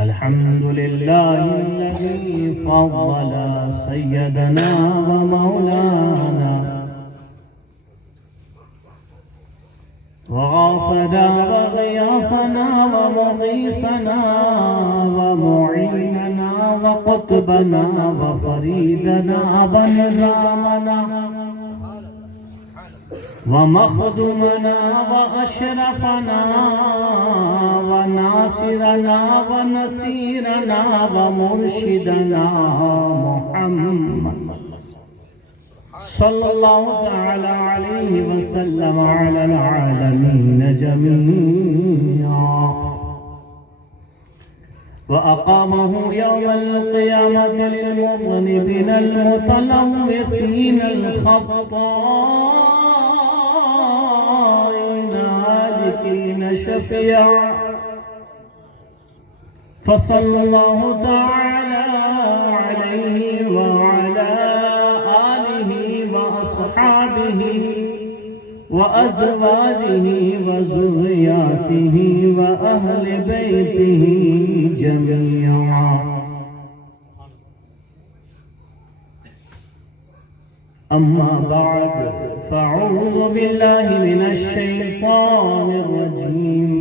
الحمد لله الذي فضل سيدنا ومولانا وغافنا وغياثنا ومغيثنا ومعيننا وقطبنا وفريدنا ونظامنا ومخدومنا وأشرفنا وناصرنا ونصيرنا ومرشدنا محمد صلى الله تعالى عليه وسلم على العالمين جميعا وأقامه يوم القيامة للمذنبين المتلوثين الخطائين هالكين شفيعا فصلى الله تعالى عليه وعلى آله وأصحابه وأزواجه وذرياته وأهل بيته جميعا أما بعد فأعوذ بالله من الشيطان الرجيم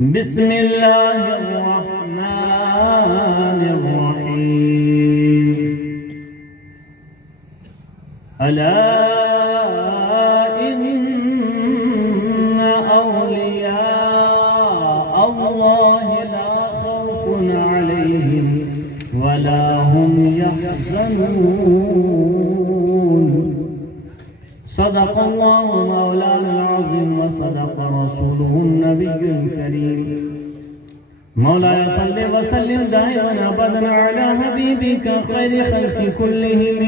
بسم الله الرحمن الرحيم ألا إن أولياء الله لا خوف عليهم ولا هم يحزنون صدق الله مولانا العظيم وصدق رسوله النبي الكريم مولاي صل وسلم دائما أبدا على حبيبك خير خلق كلهم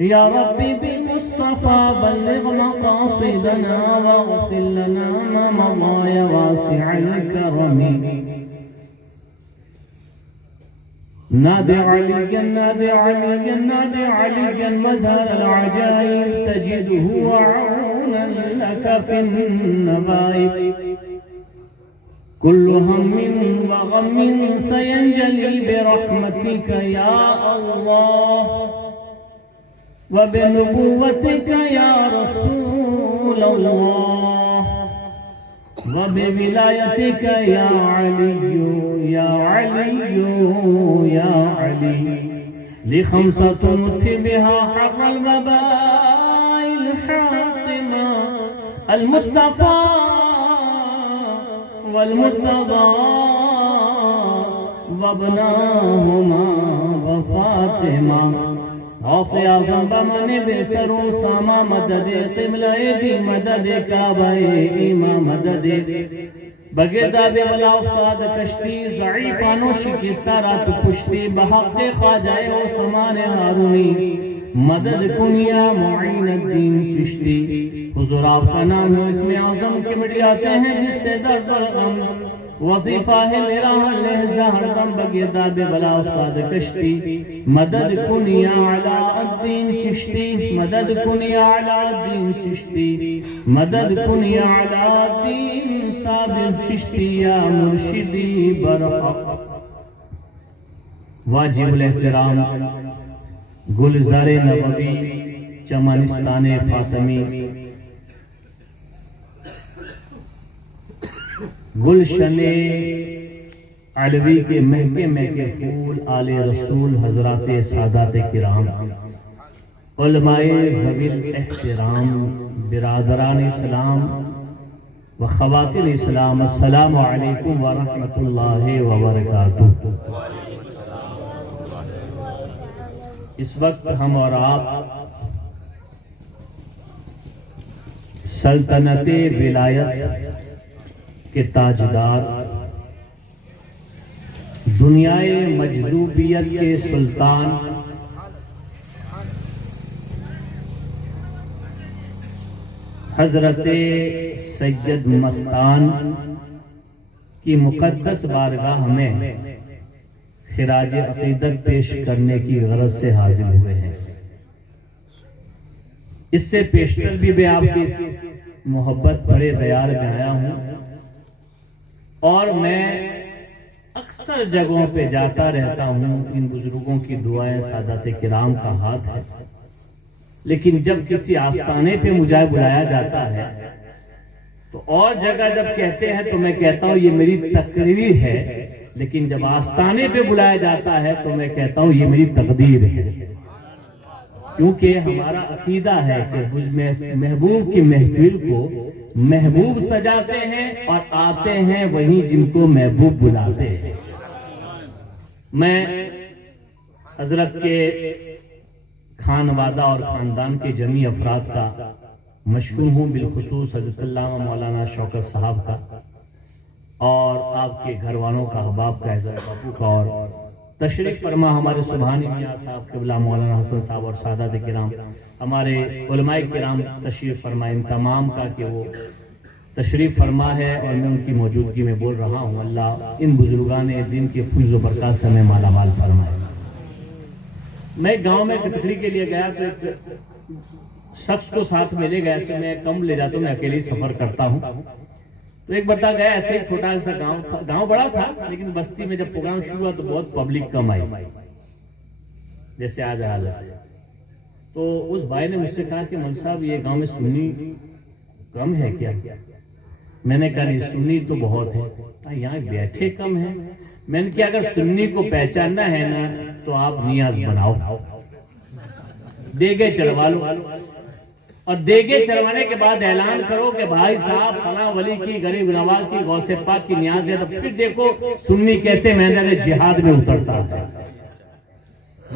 يا ربي بالمصطفى بلغ مقاصدنا واغفر لنا ما مضى يا واسع الكرم نادي عليا نادي عليا نادي عليا مظهر العجائب تجده وعونا لك في النبائب كل هم وغم سينجلي برحمتك يا الله وبنبوتك يا رسول الله وبولايتك يا علي يا علي يا علي لخمسة نطفي بها حر الوباء الحاطمة المصطفى والمرتضى وابناهما وفاطمة غوث اعظم بمن بسر ساما مدد قبلہ دی مدد کعبہ ایما مدد بغداد والا استاد کشتی ضعیفانو شکستہ رات پشتی بحق خواجہ عثمان ہارونی مدد کنیا معین الدین چشتی حضور آپ کا نام ہے اسم اعظم کے مٹی آتے ہیں جس سے درد و غم وظیفہ ہے میرا لہجہ ہر دم بغداد والا استاد کشتی مدد کنیا علی الدین چشتی مدد کنیا علی الدین چشتی مدد کنیا علی الدین صابر چشتی یا مرشدی برحق واجب الاحترام گلزار نبوی چمنستان فاطمی گلشن علوی کے مہکے مہکے پھول آل رسول حضرات سادات کرام علماء ذوی الاحترام برادران اسلام و خواتین اسلام السلام علیکم ورحمۃ اللہ وبرکاتہ۔ اس وقت ہم اور آپ سلطنت ولایت کے تاجدار دنیائے مجذوبیت کے سلطان حضرت سید مستان کی مقدس بارگاہ میں خراج عقیدت پیش کرنے کی غرض سے حاضر ہوئے ہیں۔ اس سے پیشتر بھی میں آپ کی محبت بڑے غیار میں آیا ہوں اور میں اکثر جگہوں پہ جاتا رہتا ہوں، ان بزرگوں کی دعائیں، سادات کرام کا ہاتھ ہے، لیکن جب کسی آستانے پہ مجھے بلایا جاتا ہے تو اور جگہ جب کہتے ہیں تو میں کہتا ہوں یہ میری تقریر ہے، لیکن جب آستانے پہ بلایا جاتا ہے تو میں کہتا ہوں یہ میری تقدیر ہے، کیونکہ ہمارا عقیدہ ہے کہ محبوب کی محفل کو محبوب سجاتے ہیں اور آتے ہیں وہی جن کو محبوب بلاتے ہیں۔ میں حضرت کے خانوادہ اور خاندان کے جمیع افراد کا مشکور ہوں، بالخصوص حضرت علامہ مولانا شوکت صاحب کا، اور آپ کے گھر والوں کا، احباب کا، حضرت باپو کا، اور تشریف فرما ہمارے سبحانی میاں صاحب قبلہ مولانا حسن صاحب اور سادات کرام، ہمارے علماء کرام تشریف فرما، ان تمام کا کہ وہ تشریف فرما ہے اور میں ان کی موجودگی میں بول رہا ہوں۔ اللہ ان بزرگان دین کے فیض و برکات سے ہمیں مالا مال فرمائے۔ میں گاؤں میں تقریر کے لیے گیا تو ایک شخص کو ساتھ میں لے گیا، سے میں کم لے جاتا ہوں، میں اکیلے سفر کرتا ہوں، تو ایک بتا گیا ایسے ہی چھوٹا سا گاؤں بڑا تھا، لیکن بستی میں جب پروگرام شروع ہوا تو بہت پبلک کم آئی، جیسے آج حالت ہے۔ تو اس بھائی نے مجھ سے کہا کہ مول صاحب یہ گاؤں میں سنی کم ہے کیا؟ میں نے کہا نہیں، سنی تو بہت ہے، یہاں بیٹھے کم ہیں۔ میں نے کہا اگر سنی کو پہچاننا ہے نا تو آپ نیاز بناؤ، دیگے چڑھوا لو، اور دیگے چڑھوانے کے بعد اعلان کرو کہ بھائی صاحب فلاں ولی کی، غریب نواز کی، غوث پاک کی نیاز ہے، تو پھر دیکھو سنی کیسے میدان جہاد میں اترتا ہے۔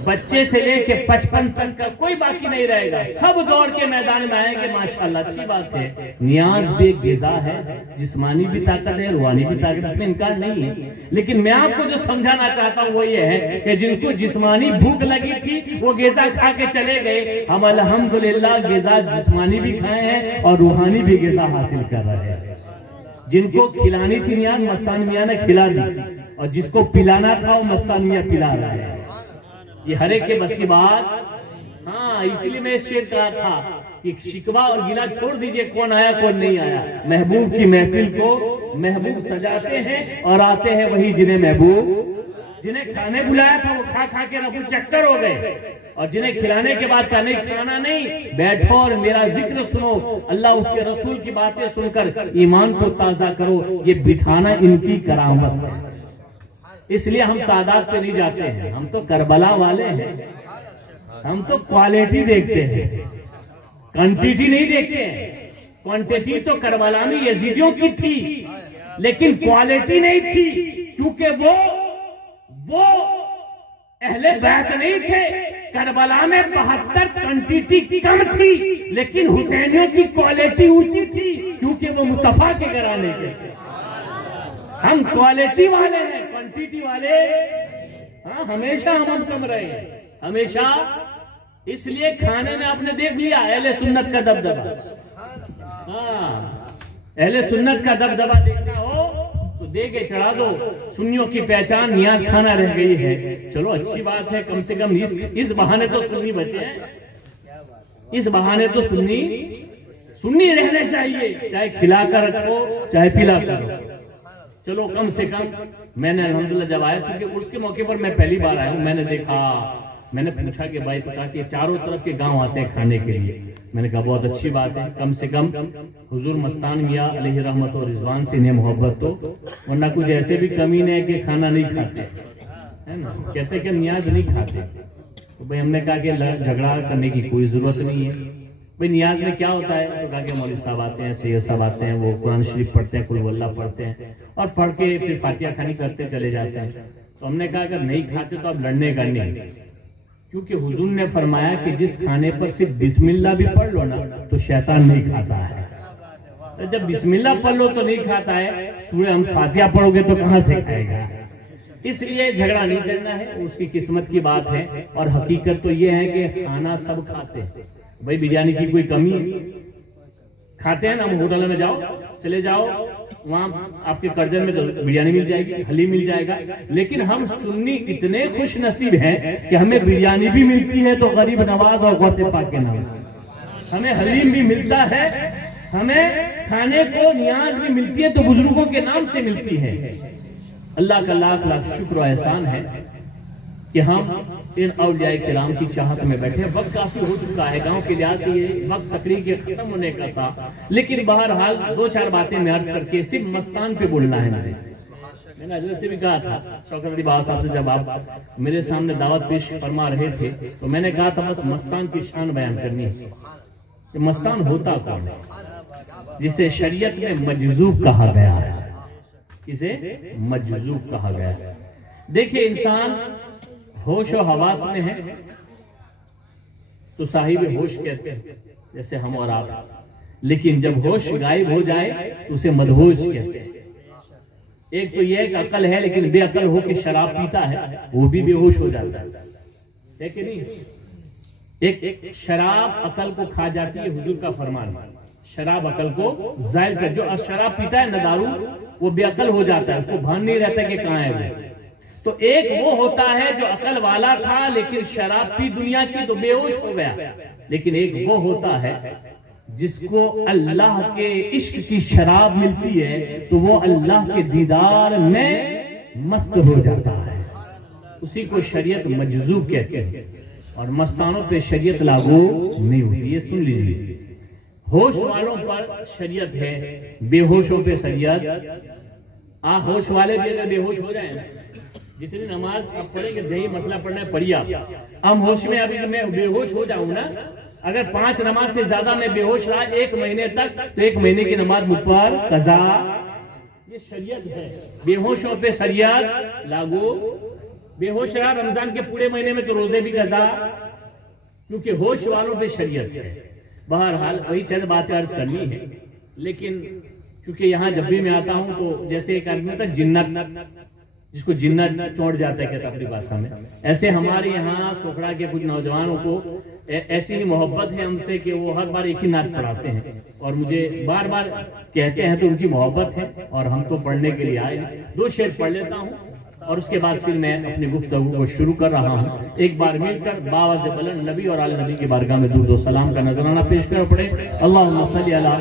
بچے سے لے کے 55 تک کا کوئی باقی نہیں رہے گا، سب دوڑ کے میدان میں آئیں گے، ماشاءاللہ اچھی بات ہے۔ نیاز بھی ایک غذا ہے، جسمانی بھی طاقت ہے، روحانی بھی طاقت، اس میں انکار نہیں ہے، لیکن میں آپ کو جو سمجھانا چاہتا ہوں وہ یہ ہے کہ جن کو جسمانی بھوک لگی تھی وہ غذا کھا کے چلے گئے، ہم الحمدللہ غذا جسمانی بھی کھائے ہیں اور روحانی بھی غذا حاصل کر رہے ہیں۔ جن کو کھلانی تھی نیاز، مستان میاں نے کھلا دی، اور جس کو پلانا تھا وہ مستان میاں پلا رہے ہیں۔ یہ ہر ایک کے بس کی بات، ہاں اس لیے میں شعر کہا تھا کہ شکوہ اور گلہ چھوڑ دیجئے، کون آیا کون نہیں آیا، محبوب کی محفل کو محبوب سجاتے ہیں اور آتے ہیں وہی جنہیں محبوب، جنہیں کھانے بلایا تھا وہ کھا کھا کے رفو چکر ہو گئے، اور جنہیں کھلانے کے بعد کہا نہیں کھانا نہیں، بیٹھو اور میرا ذکر سنو، اللہ اس کے رسول کی باتیں سن کر ایمان کو تازہ کرو، یہ بٹھانا ان کی کرامت ہے۔ اس لیے ہم تعداد پہ نہیں جاتے ہیں، ہم تو کربلا والے ہیں، ہم تو کوالٹی دیکھتے ہیں، کوانٹیٹی نہیں دیکھتے ہیں۔ کوانٹیٹی تو کربلا میں یزیدیوں کی تھی، لیکن کوالٹی نہیں تھی، کیونکہ وہ اہل بیت نہیں تھے۔ کربلا میں 72 کوانٹیٹی کم تھی، لیکن حسینیوں کی کوالٹی اونچی تھی، کیونکہ وہ مصطفیٰ کے گھرانے کے تھے۔ ہم کوالٹی والے ہیں، کوانٹیٹی والے ہاں ہمیشہ ہم کم رہے ہیں، ہمیشہ۔ اس لیے کھانے میں آپ نے دیکھ لیا اہل سنت کا دبدبہ، ہاں اہل سنت کا دبدبہ دیکھنا ہو تو دیگے چڑھا دو۔ سنیوں کی پہچان نیاز کھانا رہ گئی ہے، چلو اچھی بات ہے، کم سے کم اس بہانے تو سنی بچے ہیں، اس بہانے تو سنی رہنے چاہیے، چاہے کھلا کر رکھو چاہے پلا کر رکھو، چلو کم سے کم۔ میں نے الحمدللہ جب آیا، کیونکہ اس کے موقع پر میں پہلی بار آیا ہوں، میں نے دیکھا، میں نے پوچھا کہ بھائی کہا کہ چاروں طرف کے گاؤں آتے ہیں کھانے کے لیے، میں نے کہا بہت اچھی بات ہے، کم سے کم حضور مستان میاں علیہ رحمت و رضوان سے انہیں محبت تو، ورنہ کچھ ایسے بھی کمی نہیں ہے کہ کھانا نہیں کھاتے، ہے نا، کہتے کہ نیاز نہیں کھاتے، تو بھائی ہم نے کہا کہ جھگڑا کرنے کی کوئی ضرورت نہیں ہے۔ بھئی نیاز میں کیا ہوتا ہے؟ تو کہا کہ مولوی صاحب آتے ہیں، سید صاحب آتے ہیں، وہ قرآن شریف پڑھتے ہیں، قل ہو اللہ پڑھتے ہیں، اور پڑھ کے پھر فاتحہ خوانی کرتے چلے جاتے ہیں۔ تو ہم نے کہا اگر نہیں کھاتے تو اب لڑنے کا نہیں، کیونکہ حضور نے فرمایا کہ جس کھانے پر صرف بسم اللہ بھی پڑھ لو نا تو شیطان نہیں کھاتا ہے، جب بسم اللہ پڑھ لو تو نہیں کھاتا ہے، سورہ ہم فاتحہ پڑھو گے تو کہاں سے کھائے گا؟ اس لیے جھگڑا نہیں کرنا ہے، اس کی قسمت کی بات ہے، اور حقیقت تو یہ ہے کہ کھانا سب کھاتے ہیں۔ بھائی بریانی کی کوئی کمی ہے؟ کھاتے ہیں نا، ہم ہوٹل میں جاؤ، چلے جاؤ، وہاں آپ کے کرجن میں بریانی مل جائے گی، حلیم مل جائے گا، لیکن ہم سنی اتنے خوش نصیب ہیں کہ ہمیں بریانی بھی ملتی ہے تو غریب نواز اور غوث پاک کے نام، ہمیں حلیم بھی ملتا ہے، ہمیں کھانے کو نیاز بھی ملتی ہے تو بزرگوں کے نام سے ملتی ہے۔ اللہ کا لاکھ لاکھ شکر و احسان ہے کہ ہم ان اولیاء کرام کی چاہت میں بیٹھے۔ وقت کافی ہو چکا ہے، گاؤں کے لحاظ سے یہ وقت تقریر کے ختم ہونے کا تھا، لیکن بہرحال دو چار باتیں میں عرض کر کے صرف مستان پہ بولنا ہے مجھے۔ میں نے حضرت سے بھی کہا تھا، شوکت علی بابا صاحب سے جب آپ میرے سامنے دعوت پیش فرما رہے تھے تو میں نے کہا تھا بس مستان کی شان بیان کرنی ہے کہ مستان ہوتا کون ہے، جسے شریعت میں مجذوب کہا گیا ہے۔ اسے مجذوب کہا گیا ہے۔ دیکھیں انسان ہوش و حواس میں ہے تو صاحب ہوش کہتے ہیں جیسے ہم اور آپ، لیکن جب ہوش غائب ہو جائے تو اسے مدہوش کہتے ہیں۔ ایک تو یہ کہ عقل ہے لیکن بے عقل ہو کے شراب پیتا ہے وہ بھی بے ہوش ہو جاتا ہے کہ نہیں؟ ایک شراب عقل کو کھا جاتی ہے، حضور کا فرمان ہے شراب عقل کو زائل کر۔ جو شراب پیتا ہے نہ دارو وہ بے عقل ہو جاتا ہے، اس کو بھان نہیں رہتا کہ کہاں ہے وہ۔ تو ایک وہ ہوتا ہے جو عقل والا تھا لیکن شراب پی دنیا کی تو بے ہوش ہو گیا، لیکن ایک وہ ہوتا ہے جس کو اللہ کے عشق کی شراب ملتی ہے تو وہ اللہ کے دیدار میں مست ہو جاتا ہے، اسی کو شریعت مجذوب کہتے ہیں۔ اور مستانوں پہ شریعت لاگو نہیں ہوتی، یہ سن لیجیے۔ ہوش والوں پر شریعت ہے، بے ہوشوں پہ شریعت۔ آپ ہوش والے بھی اگر بے ہوش ہو جائیں، جتنی نماز آپ پڑھیں گے یہی مسئلہ پڑھنا ہے پڑھیے آپ۔ ہم ہوش میں ابھی میں بے ہوش ہو جاؤں نا، اگر 5 نماز سے زیادہ میں بے ہوش رہا 1 مہینے تک تو 1 مہینے کی نماز مجھ پر قضا۔ یہ شریعت ہے، بے ہوشوں پہ شریعت لاگو۔ بے ہوش رہا رمضان کے پورے مہینے میں تو روزے بھی قضا، کیونکہ ہوش والوں پہ شریعت ہے۔ بہرحال وہی چند باتیں عرض کرنی ہے، لیکن چونکہ یہاں جب بھی میں آتا ہوں تو جیسے ایک آدمی ہوتا ہے جنت، جس کو جنت چوٹ جاتا ہے کہتا اپنی بھاشا میں، ایسے ہمارے یہاں سوکھڑا کے کچھ نوجوانوں کو ایسی محبت ہے ہم سے کہ وہ ہر بار ایک ہی نعت پڑھاتے ہیں اور مجھے بار بار کہتے ہیں، تو ان کی محبت ہے اور ہم تو پڑھنے کے لیے آئے ہیں۔ 2 شعر پڑھ لیتا ہوں اور اس کے بعد پھر میں اپنی گفتگو کو شروع کر رہا ہوں۔ ایک بار مل کر باوض بلند نبی اور آل نبی کی بارگاہ میں درود و سلام کا نذرانہ پیش کر پڑے۔ اللہم صلی علی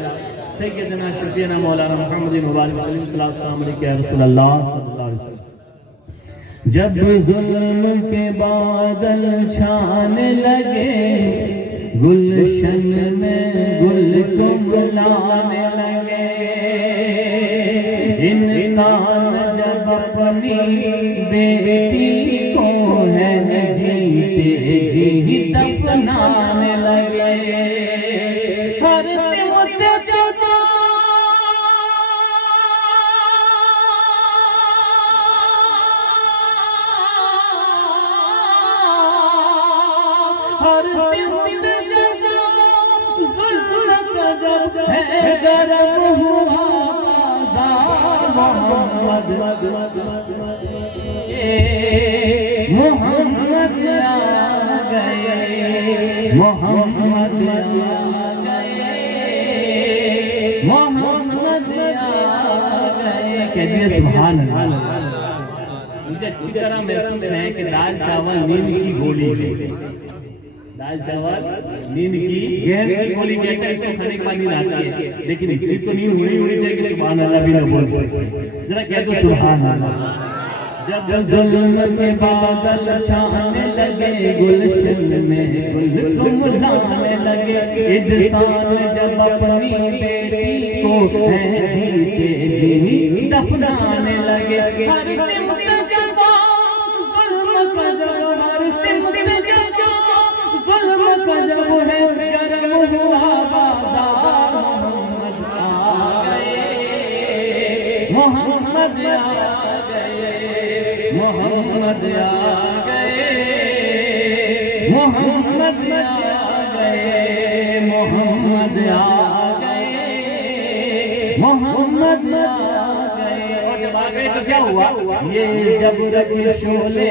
سیدنا شفیعنا مولانا محمد مبارک صلی اللہ علیہ وسلم یا رسول اللہ صلی اللہ علیہ وسلم۔ جب ظلم کے بادل چھانے لگے، گلشن میں گل کملانے لگے، انسان جب اپنی بیٹی کو ہے جیتے جی دفنانے لگے، ہر سمت جگہ ہر سمت جگہ ظلم کا جب ہے گرم ہوا محمد محمد آ گئے، محمد آ گئے، محمد آ گئے۔ کہتے سبحان اللہ۔ مجھے اچھی طرح محسوس ہے کہ دال چاول نیند کی گولی ہے، دال چاول نیند کی گولی کہتے ہیں، اس کو کھانے کے بعد نیند آتی ہے، لیکن اتنی تو نیند ہونی چاہیے کہ سبحان اللہ بھی نہ بول سکے۔ ذرا کہہ دو سبحان اللہ۔ جب ظلم کے بادل چھانے لگے، گلشن میں گل کملانے لگے، انسان جب اپنی بیٹی کو ہے جیتے جی دفنانے لگے، ہر سمت جگہ ظلم کا جب، ہر سمت جگہ ظلم کا جب ہے گرم ہوا بازار، محمد آ گئے، محمد آ گئے، محمد آ گئے، محمد آ گئے، محمد آ گئے، محمد آ گئے۔ اور جب آ گئے تو کیا ہوا؟ یہ جب رب شعلے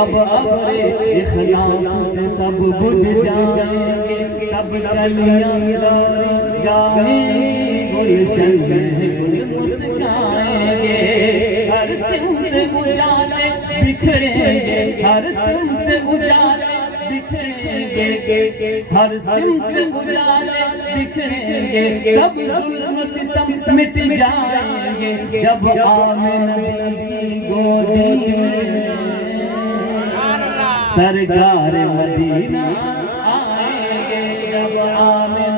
اب ابرے اخلاص سے سب بجھ جائیں گے، سب کلیاں گائیں گلشن میں گل مسکائیں گے، ہر سمت اجالے بکھریں گے، ہر سمت اجالے بکھریں گے، ہر سمت اجالے بکھریں گے، سب ظلم ستم مٹ جائیں گے جب آمنہ کی گودی میں سرکار مدینہ آئیں گے، جب آمنہ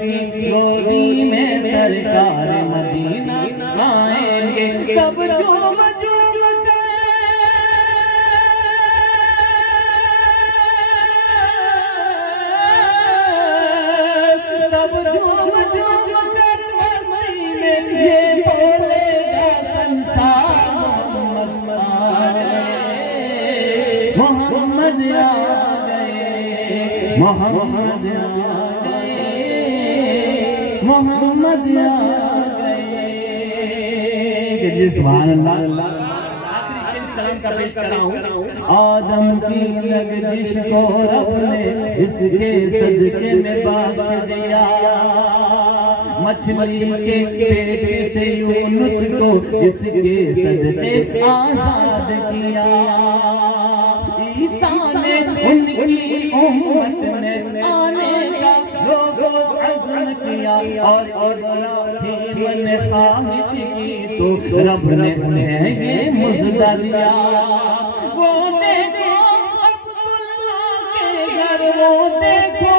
کی گودی میں سرکار مدینہ آئیں گے، تب جھوم جھوم یہ بولے گا سنسار محمد آ گئے، محمد آ گئے، محمد آ گئے۔ کہ جی سبحان اللہ۔ سلام کا پیش کر رہا ہوں۔ آدم کی لغزش کو رب نے اس کے صدقے میں بخش دیا، مچھلی کے پیٹ سے یونس کو اس کے صدقے آزاد کیا، عیسیٰ نے ان کی امت میں آنے کا لوگوں عزم کیا، اور ابراہیم نے خواہش کی تو رب نے انہیں یہ مژدہ دیا۔ وہ دیکھو عبداللہ کے گھر، وہ دیکھو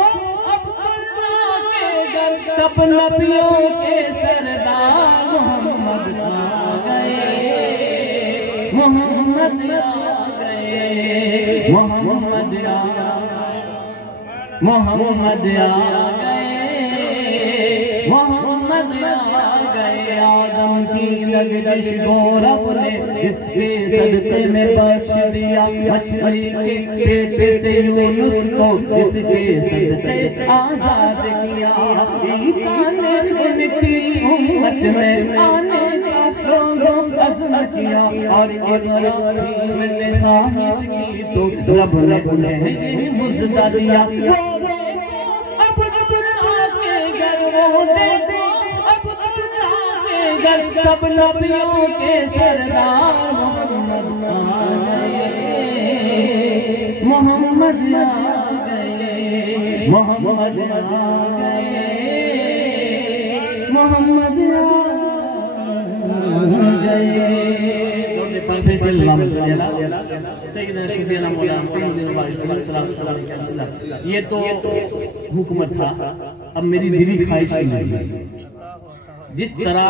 عبداللہ کے گھر، سب نبیوں کے سردار محمد آ گئے، محمد آ گئے، محمد آ گئے، محمد آ گئے، محمد آ گئے۔ آدم کی لغزش کو رب نے اس کے صدقے میں بخش دیا، مچھلی کے پیٹ سے یونس کو اس کے صدقے آزاد کیا، عیسیٰ نے ان کی امت میں آنے کا لوگوں عزم کیا، اور ابراہیم نے خواہش کی تو رب نے انہیں یہ مژدہ دیا۔ اب عبداللہ کے گھر، وہ دیکھو عبداللہ کے گھر، سب نبیوں کے سردار محمد آ گئے، محمد آ گئے، محمد آ گئے، محمد آ گئے۔ یہ تو حکمت تھا، اب میری دلی خواہش نہیں، جس طرح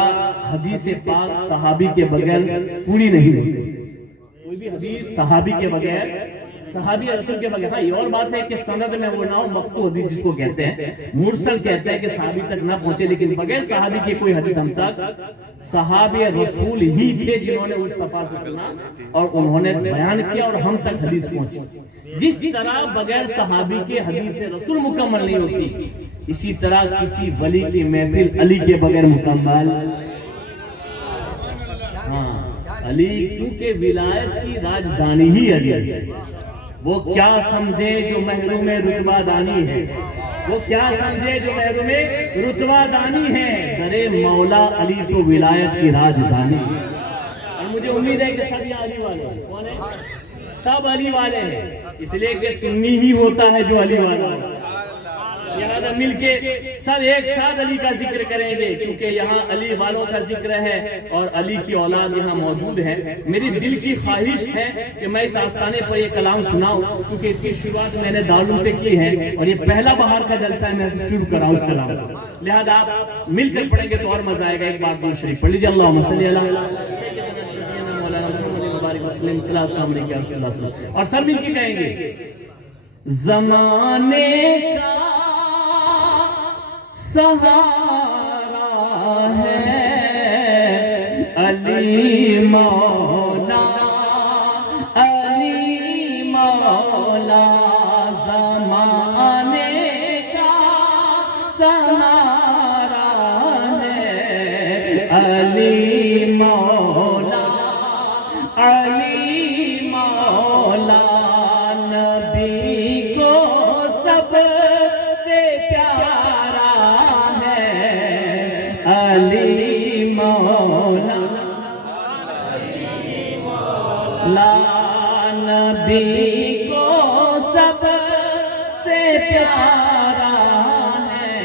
حدیث پاک صحابی کے بغیر پوری نہیں ہوتی، کوئی بھی حدیث صحابی کے بغیر، صحابی رسول کے بغیر، ہاں یہ اور بات ہے کہ سند میں وہ نہ ہو، مقطوع حدیث جس کو کہتے ہیں، مرسل کہتے ہیں کہ صحابی تک نہ پہنچے، لیکن بغیر صحابی کی کوئی حدیث ہم تک، صحابی رسول ہی تھے جنہوں نے مصطفیٰ سے سنا اور انہوں نے بیان کیا اور ہم تک حدیث پہنچی۔ جس طرح بغیر صحابی کے حدیث رسول مکمل نہیں ہوتی، اسی طرح کسی ولی کی محفل علی کے بغیر مکمل۔ ہاں علی، کیونکہ ولایت کی راجدھانی ہی علی ہے۔ وہ کیا سمجھے جو محروم رتبہ دانی ہے، وہ کیا سمجھے جو محروم رتبہ دانی ہے، درے مولا علی تو ولایت کی راجدھانی ہے۔ اور مجھے امید ہے کہ سب یہاں علی والے ہیں، کون ہیں؟ سب علی والے ہیں، اس لیے کہ سنی ہی ہوتا ہے جو علی والا ہے۔ لہذا مل کے سب ایک ساتھ علی کا ذکر کریں گے، کیونکہ یہاں علی والوں کا ذکر ہے اور علی کی اولاد یہاں موجود ہے۔ میری دل کی خواہش ہے کہ میں اس آستانے پر یہ کلام سناؤں، کیونکہ اس کی شروعات میں نے دارالعلوم سے کی ہے اور یہ پہلا بہار کا جلسہ ہے، میں شروع کر رہا ہوں اس کلام کو، لہذا آپ مل کر پڑھیں گے تو اور مزہ آئے گا۔ ایک بار درود شریف پڑھ لیجیے، اللہم صلی علی اور سب مل کے کہیں گے، زمانے کا سہارا ہے علی مولا، علی مولا، زمانے کا سہارا ہے علی مولا، علی مولا، نبی کو سب سے پیارا ہے علی مولا، نبی کو سب سے پیارا ہے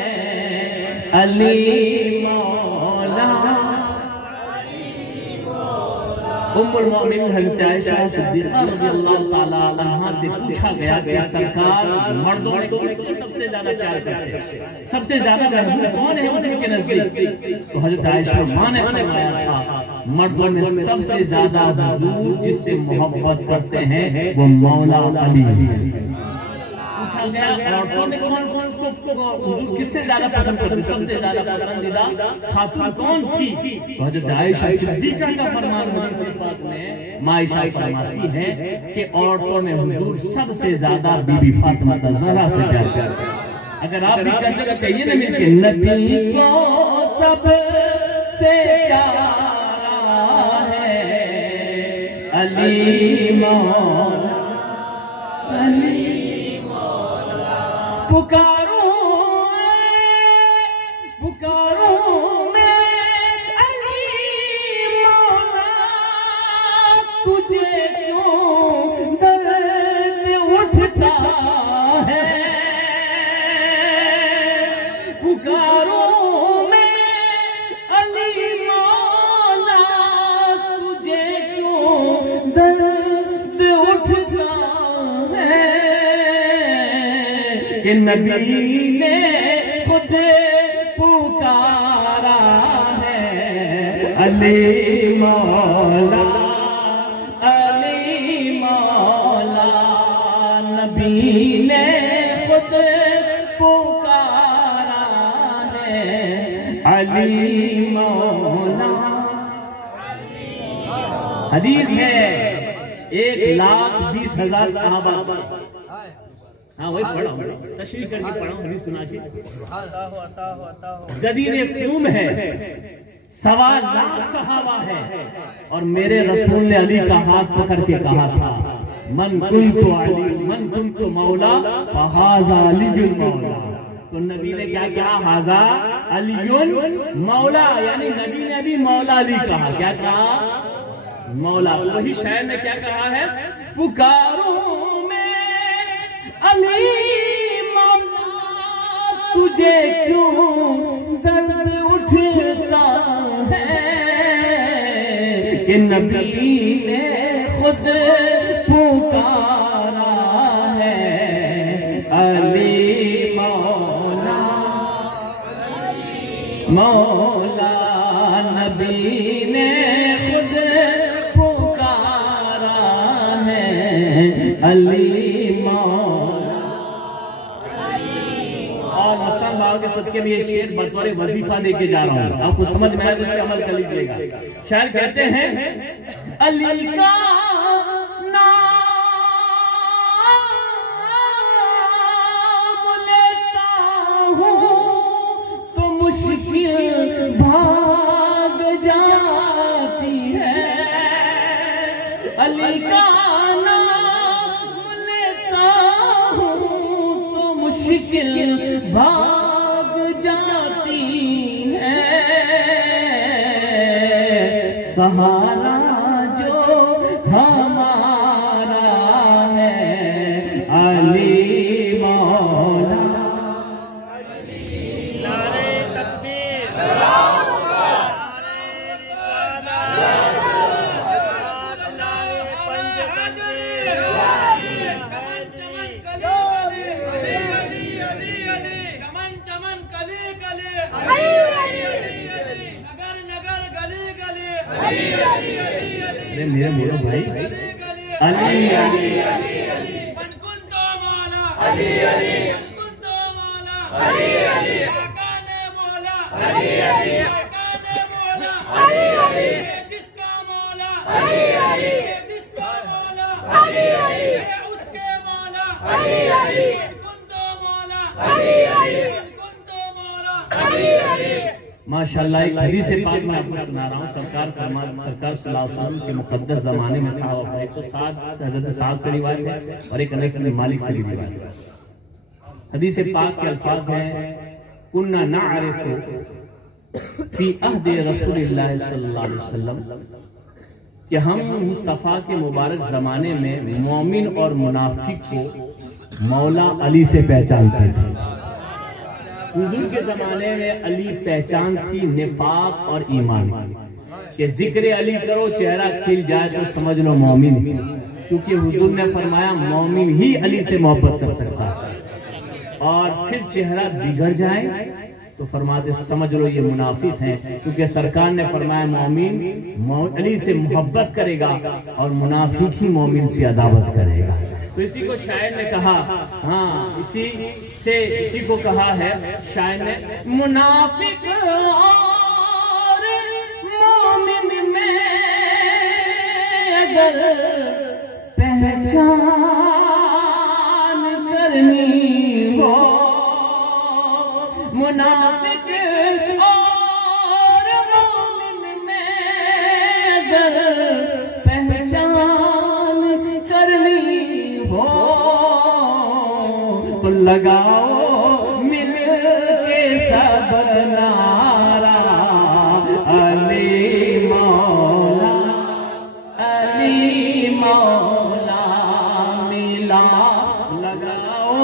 علی مولا۔ ام المؤمنین حضرت عائشہ صدیقہ رضی اللہ تعالی عنہا سے پوچھا گیا کہ سرکار مردوں میں کس سے سب سے زیادہ پیار کرتے ہیں، سب سے زیادہ محبوب کون ہے ان کے نزدیک؟ تو حضرت عائشہ ماں نے فرمایا تھا مردوں میں سب سے زیادہ حضور جس سے محبت کرتے ہیں وہ مولا علی ہے۔ پوچھا گیا عورتوں میں کون حضور کس سے زیادہ پسند کرتے، سب سے زیادہ پسندیدہ خاتون کون تھی؟ تو حضرت عائشہ صدیقہ کا فرمان حدیث پاک میں ماں عائشہ فرماتی ہیں کہ عورتوں میں حضور سب سے زیادہ بی بی فاطمہ الزہرا سے پیار کرتے ہیں۔ اگر آپ بھی کہتے ہیں کہیے نا مل کے نبی کو سب سے پیارا ہے علی مولا، علی پکاروں میں علی مولا، تجھے کیوں درد اٹھتا ہے؟ پکاروں میں علی مولا، تجھے کیوں درد اٹھتا ہے؟ کہ نبی نے خود پکارا ہے علی مولا، علی مولا، نبی نے خود پکارا ہے علی مولا۔ حدیث ہے 1,20,000 صحابہ، ہاں وہی پڑھا ہوں، تشریح کر کے پڑھا ہوں، حدیث سنا کے۔ جدید قیوم ہے، 1,25,000 صحابہ ہے، اور میرے رسول نے علی کا ہاتھ پکڑ کے کہا تھا من کنت علی من کنت مولا فہذا علی مولا۔ تو نبی نے کیا کہا؟ ھذا علی مولا، یعنی نبی نے بھی مولا علی کہا۔ کیا کہا؟ مولا۔ وہی شاعر نے کیا کہا ہے؟ پکاروں میں علی مولا، تجھے کیوں درد اٹھتا ہے؟ کہ نبی نے خود پکارا ہے علی مولا، مولا، نبی نے خود پکارا ہے علی مولا۔ اور مستان بابا کے صدقے میں یہ شعر بطور وظیفہ دے کے جا رہا ہوں، آپ کو سمجھ میں آئے تو اس پہ عمل کر لیجیے گا۔ شاعر کہتے ہیں علی کا نام لیتا ہوں تو مشکل بھاگ جاتی ہے، علی کا نام لیتا ہوں تو مشکل بھاگ جاتی ہے، سہارا جو ہمارا ہے علی مولا۔ نعرہ تکبیر، میرے بولو بھائی علی علی من کنت مولا علی علی، من کنت مولا علی علی، آقا نے مولا علی علی، آقا نے مولا علی علی، جس کا مولا علی علی، جس کا مولا علی علی، اس کے مولا علی علی، من کنت مولا علی علی، من کنت مولا علی علی۔ ماشاءاللہ ایک حدیث پاک میں آپ کو سنا رہا ہوں، سرکار صلی اللہ علیہ وسلم کے مقدس زمانے میں صحابہ ہے، تو حضرت سعد سے روایت ہے اور ایک انس بن مالک سے روایت ہے۔ حدیث پاک کے الفاظ ہیں کنا نعرف فی عہد رسول اللہ صلی اللہ علیہ وسلم، کہ ہم مصطفیٰ کے مبارک زمانے میں مومن اور منافق کو مولا علی سے پہچانتے تھے۔ حضور کے زمانے میں علی پہچان تھی نفاق اور ایمان، کہ ذکر علی کرو چہرہ کھل جائے تو سمجھ لو مومن، کیونکہ حضور نے فرمایا مومن ہی علی سے محبت کر سکتا ہے، اور پھر چہرہ بگڑ جائے تو فرماتے سمجھ لو یہ منافق ہیں، کیونکہ سرکار نے فرمایا مومن علی سے محبت کرے گا اور منافق ہی مومن سے عداوت کرے گا۔ تو اسی کو شاعر نے کہا، اسی کو کہا ہے شاعر نے، منافق اور مومن میں اگر پہچان کرنی ہو، منافق اور مومن میں اگر پہچان کرنی ہو تو لگاؤ مل کے سب نعرہ علی مولا، علی مولا، ملا لگاؤ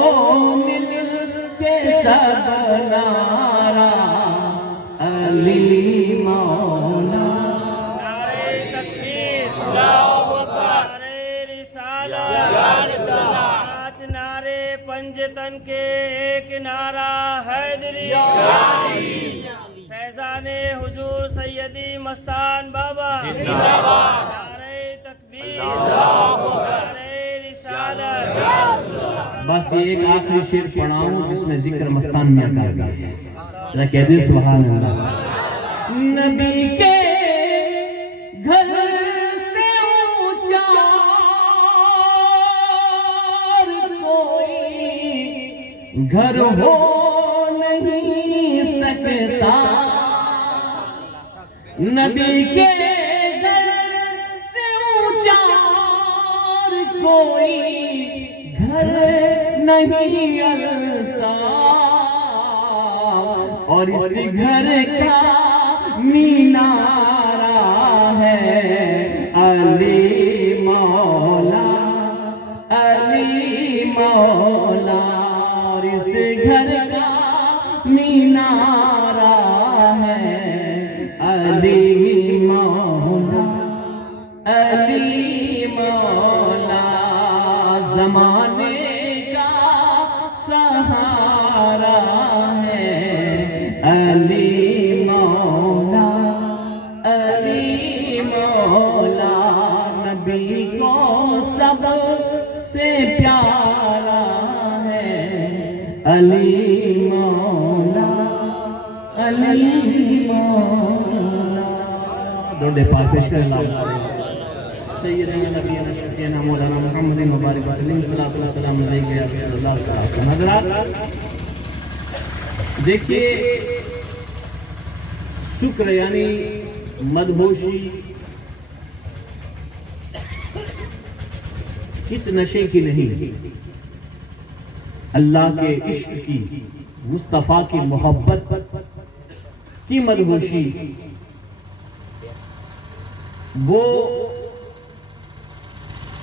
مل کے سب نعرہ علی مولا۔ نعرہ تکبیر، اللہ اکبر، نعرہ رسالت، نعرے پنجتن کے ایک نعرہ حیدری، فیضان حضور سیدی مستان بابا، نعرہ تکبیر، نعرہ رسالت۔ بس یہ ایک آخری شعر پڑھاؤں جس میں ذکر مستان میں آتا ہے، ذرا کہہ دیں سبحان اللہ۔ نبی کے گھر سے اونچا کوئی گھر ہو نہیں سکتا، نبی کے گھر سے اونچا کوئی گھر نہیں الطاف، اور اس گھر کا مینارہ ہے علی مولا، علی مولا، اور اس گھر کا مینارہ ہے علی مولا، علی مولا، زمانے کا سہارا ہے علی مولا، علی مولا، نبی کو سب سے پیارا ہے علی مولا، علی مولا۔ دوڑے پاک پیش کریں سیدنا نبینا شفیعنا مولانا محمد مبارک وسلم صلی اللہ علیہ وسلم علیہ یا رسول اللہ صلی اللہ علیہ وسلم۔ حضرات دیکھیے، شکر یعنی مدہوشی کس نشے کی نہیں، اللہ کے عشق کی، مصطفیٰ کی محبت کی مدہوشی، وہ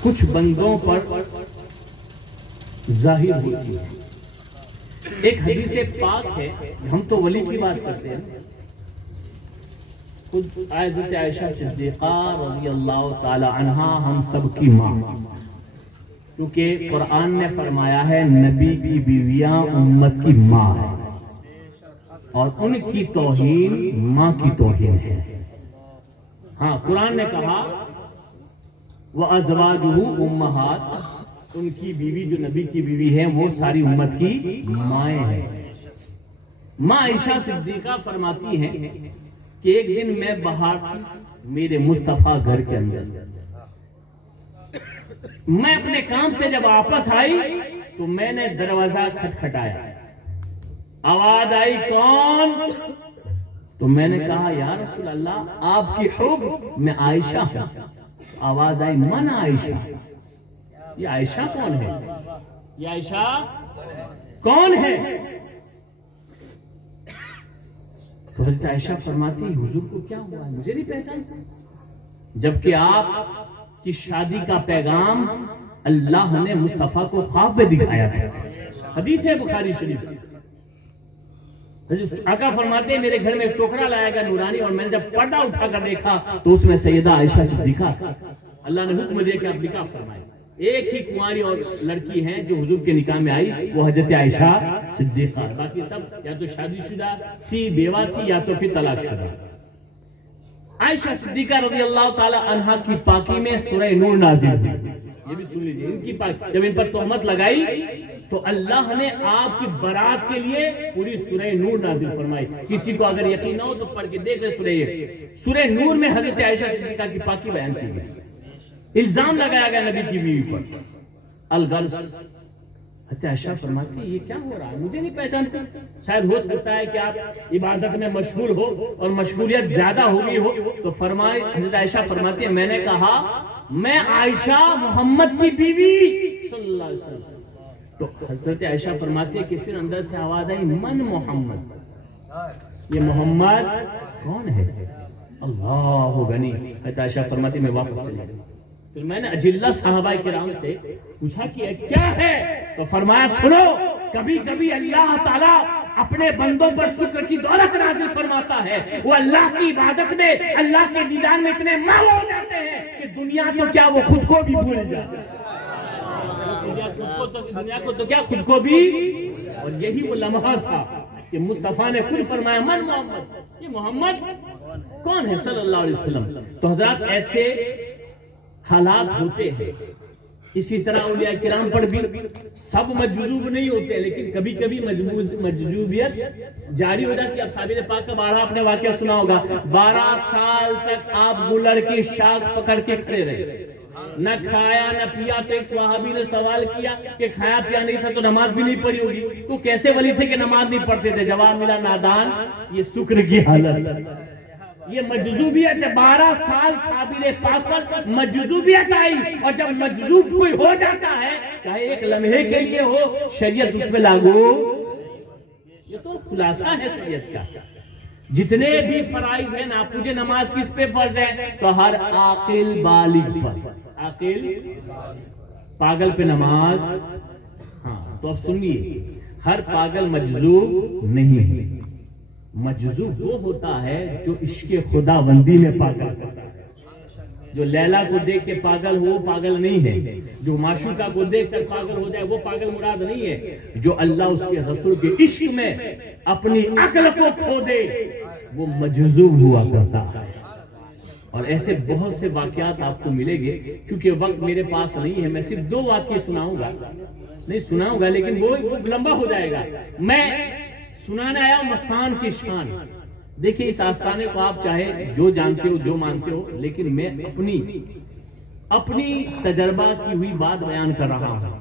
کچھ بندوں پر ظاہر ہوتی ہے۔ ایک حدیث پاک ہے، ہم تو ولی کی بات کرتے ہیں، خود حضرت عائشہ صدیقہ رضی اللہ تعالی عنہا ہم سب کی ماں، کیونکہ قرآن نے فرمایا ہے نبی کی بیویاں امت کی ماں ہیں، اور ان کی توہین ماں کی توہین ہے۔ ہاں، قرآن نے کہا وَأَزْوَاجُهُ أُمَّهَاتٌ، ان کی بیوی جو نبی کی بیوی ہے وہ ساری امت کی مائیں ہیں۔ ماں عائشہ صدیقہ فرماتی ہیں کہ ایک دن میں باہر تھی میرے مصطفیٰ گھر کے اندر، میں اپنے کام سے جب واپس آئی تو میں نے دروازہ کھٹکھٹایا، آواز آئی کون؟ تو میں نے کہا یا رسول اللہ آپ کی حکم، میں عائشہ ہوں۔ آواز آئی من عائشہ، یہ عائشہ کون ہے؟ یہ عائشہ کون ہے؟ تو حضرت عائشہ فرماتی حضور کو کیا ہوا ہے، مجھے نہیں پہچانتے، جبکہ آپ کی شادی کا پیغام اللہ نے مصطفیٰ کو خواب میں دکھایا تھا، حدیث ہے بخاری شریف۔ آقا فرماتے ہیں میرے گھر میں ایک ٹوکرا لایا گیا نورانی، اور میں نے جب پردہ اٹھا کر دیکھا تو اس میں سیدہ عائشہ صدیقہ تھی۔ اللہ نے حکم دیا کہ آپ نکاح فرمائیں۔ ایک ہی کنواری اور لڑکی ہیں جو حضور کے نکاح میں آئی، وہ حضرت عائشہ صدیقہ، باقی سب یا تو شادی شدہ تھی، بیوہ تھی، یا تو پھر طلاق شدہ۔ عائشہ صدیقہ رضی اللہ تعالی عنہا کی پاکی میں سورہ نور نازل ہوئی۔ یہ بھی سن لیجئے، ان کی پاکی جب ان پر تہمت لگائی تو اللہ نے آپ کی برات کے لیے پوری سورہ نور نازل فرمائی۔ کسی کو اگر یقین نہ ہو تو پڑھ کے دیکھ لیں سورہ نور میں حضرت عائشہ صدیقہ کی پاکی بیان کی گئی۔ الزام لگایا گیا نبی کی بیوی پر الغرض۔ حضرت عائشہ فرماتی ہے یہ کیا ہو رہا ہے، مجھے نہیں پہچانتے؟ شاید ہو سکتا ہے کہ آپ عبادت میں مشغول ہو اور مشغولیت زیادہ ہو گئی ہو۔ تو فرمائے حضرت عائشہ فرماتی ہے میں نے کہا میں عائشہ محمد کی بیوی صلی اللہ علیہ وسلم۔ تو حضرت عائشہ فرماتی ہے کہ پھر اندر سے آواز آئی من محمد، یہ محمد کون ہے؟ اللہ غنی۔ حضرت عائشہ فرماتی میں واپس چلی گئی۔ پھر میں نے اجلہ صحابہ کرام سے پوچھا کہ کیا ہے؟ تو فرمایا سنو، کبھی کبھی اللہ تعالیٰ اپنے بندوں پر شکر کی دولت نازل فرماتا ہے۔ وہ اللہ کی عبادت میں، اللہ کے دیدار میں اتنے مغرور ہو جاتے ہیں کہ دنیا تو کیا وہ خود کو بھی بھول جاتے ہیں۔ دنیا کو تو کیا خود کو بھی۔ اور یہی وہ لمحہ تھا کہ مصطفیٰ نے خود فرمایا من محمد، یہ محمد کون ہے صلی اللہ علیہ وسلم۔ تو حضرات ایسے حالات ہوتے ہیں۔ اسی طرح اولیاء کرام پر بھی سب مجذوب نہیں ہوتے، لیکن کبھی کبھی مجذوبیت جاری ہو جاتی ہے۔ اب صابر پاک کا بارہ آپ نے واقعہ سنا ہوگا، 12 سال تک آپ گلر کی شاخ پکڑ کے کھڑے رہے، نہ کھایا نہ پیا۔ تو ایک صحابی نے سوال کیا کہ کھایا پیا نہیں تھا تو نماز بھی نہیں پڑھی ہوگی، تو کیسے ولی تھے کہ نماز نہیں پڑھتے تھے؟ جواب ملا نادان، یہ شکر کی حالت، یہ مجذوبیت۔ 12 سال صابر پاک پر مجذوبیت آئی، اور جب مجذوب کوئی ہو جاتا ہے چاہے ایک لمحے کے لیے ہو، شریعت اس میں لاگو۔ یہ تو خلاصہ ہے شریعت کا۔ جتنے بھی فرائض ہیں نا، پوچھے نماز کس پہ فرض ہے تو ہر عاقل بالغ پر، عاقل پاگل پہ نماز۔ ہاں تو اب سنیے، ہر پاگل مجذوب نہیں ہے۔ مجذوب وہ ہوتا ہے جو عشق خدا بندی میں پاگل ہوتا ہے۔ جو لیلا کو دیکھ کے پاگل ہو پاگل نہیں ہے، جو معشوقہ کو دیکھ کر پاگل ہو جائے وہ پاگل مراد نہیں ہے۔ جو اللہ اس کے رسول کے عشق میں اپنی عقل کو کھو دے وہ مجذوب ہوا کرتا ہے۔ اور ایسے بہت سے واقعات آپ کو ملیں گے، کیونکہ وقت میرے پاس نہیں ہے، میں صرف 2 واقعے سناؤں گا لیکن وہ لمبا ہو جائے گا۔ میں سنانے آیا مستان کی شان۔ دیکھیں اس آستانے کو آپ چاہے جو جانتے ہو جو مانتے ہو، لیکن میں اپنی تجربہ کی ہوئی بات بیان کر رہا ہوں۔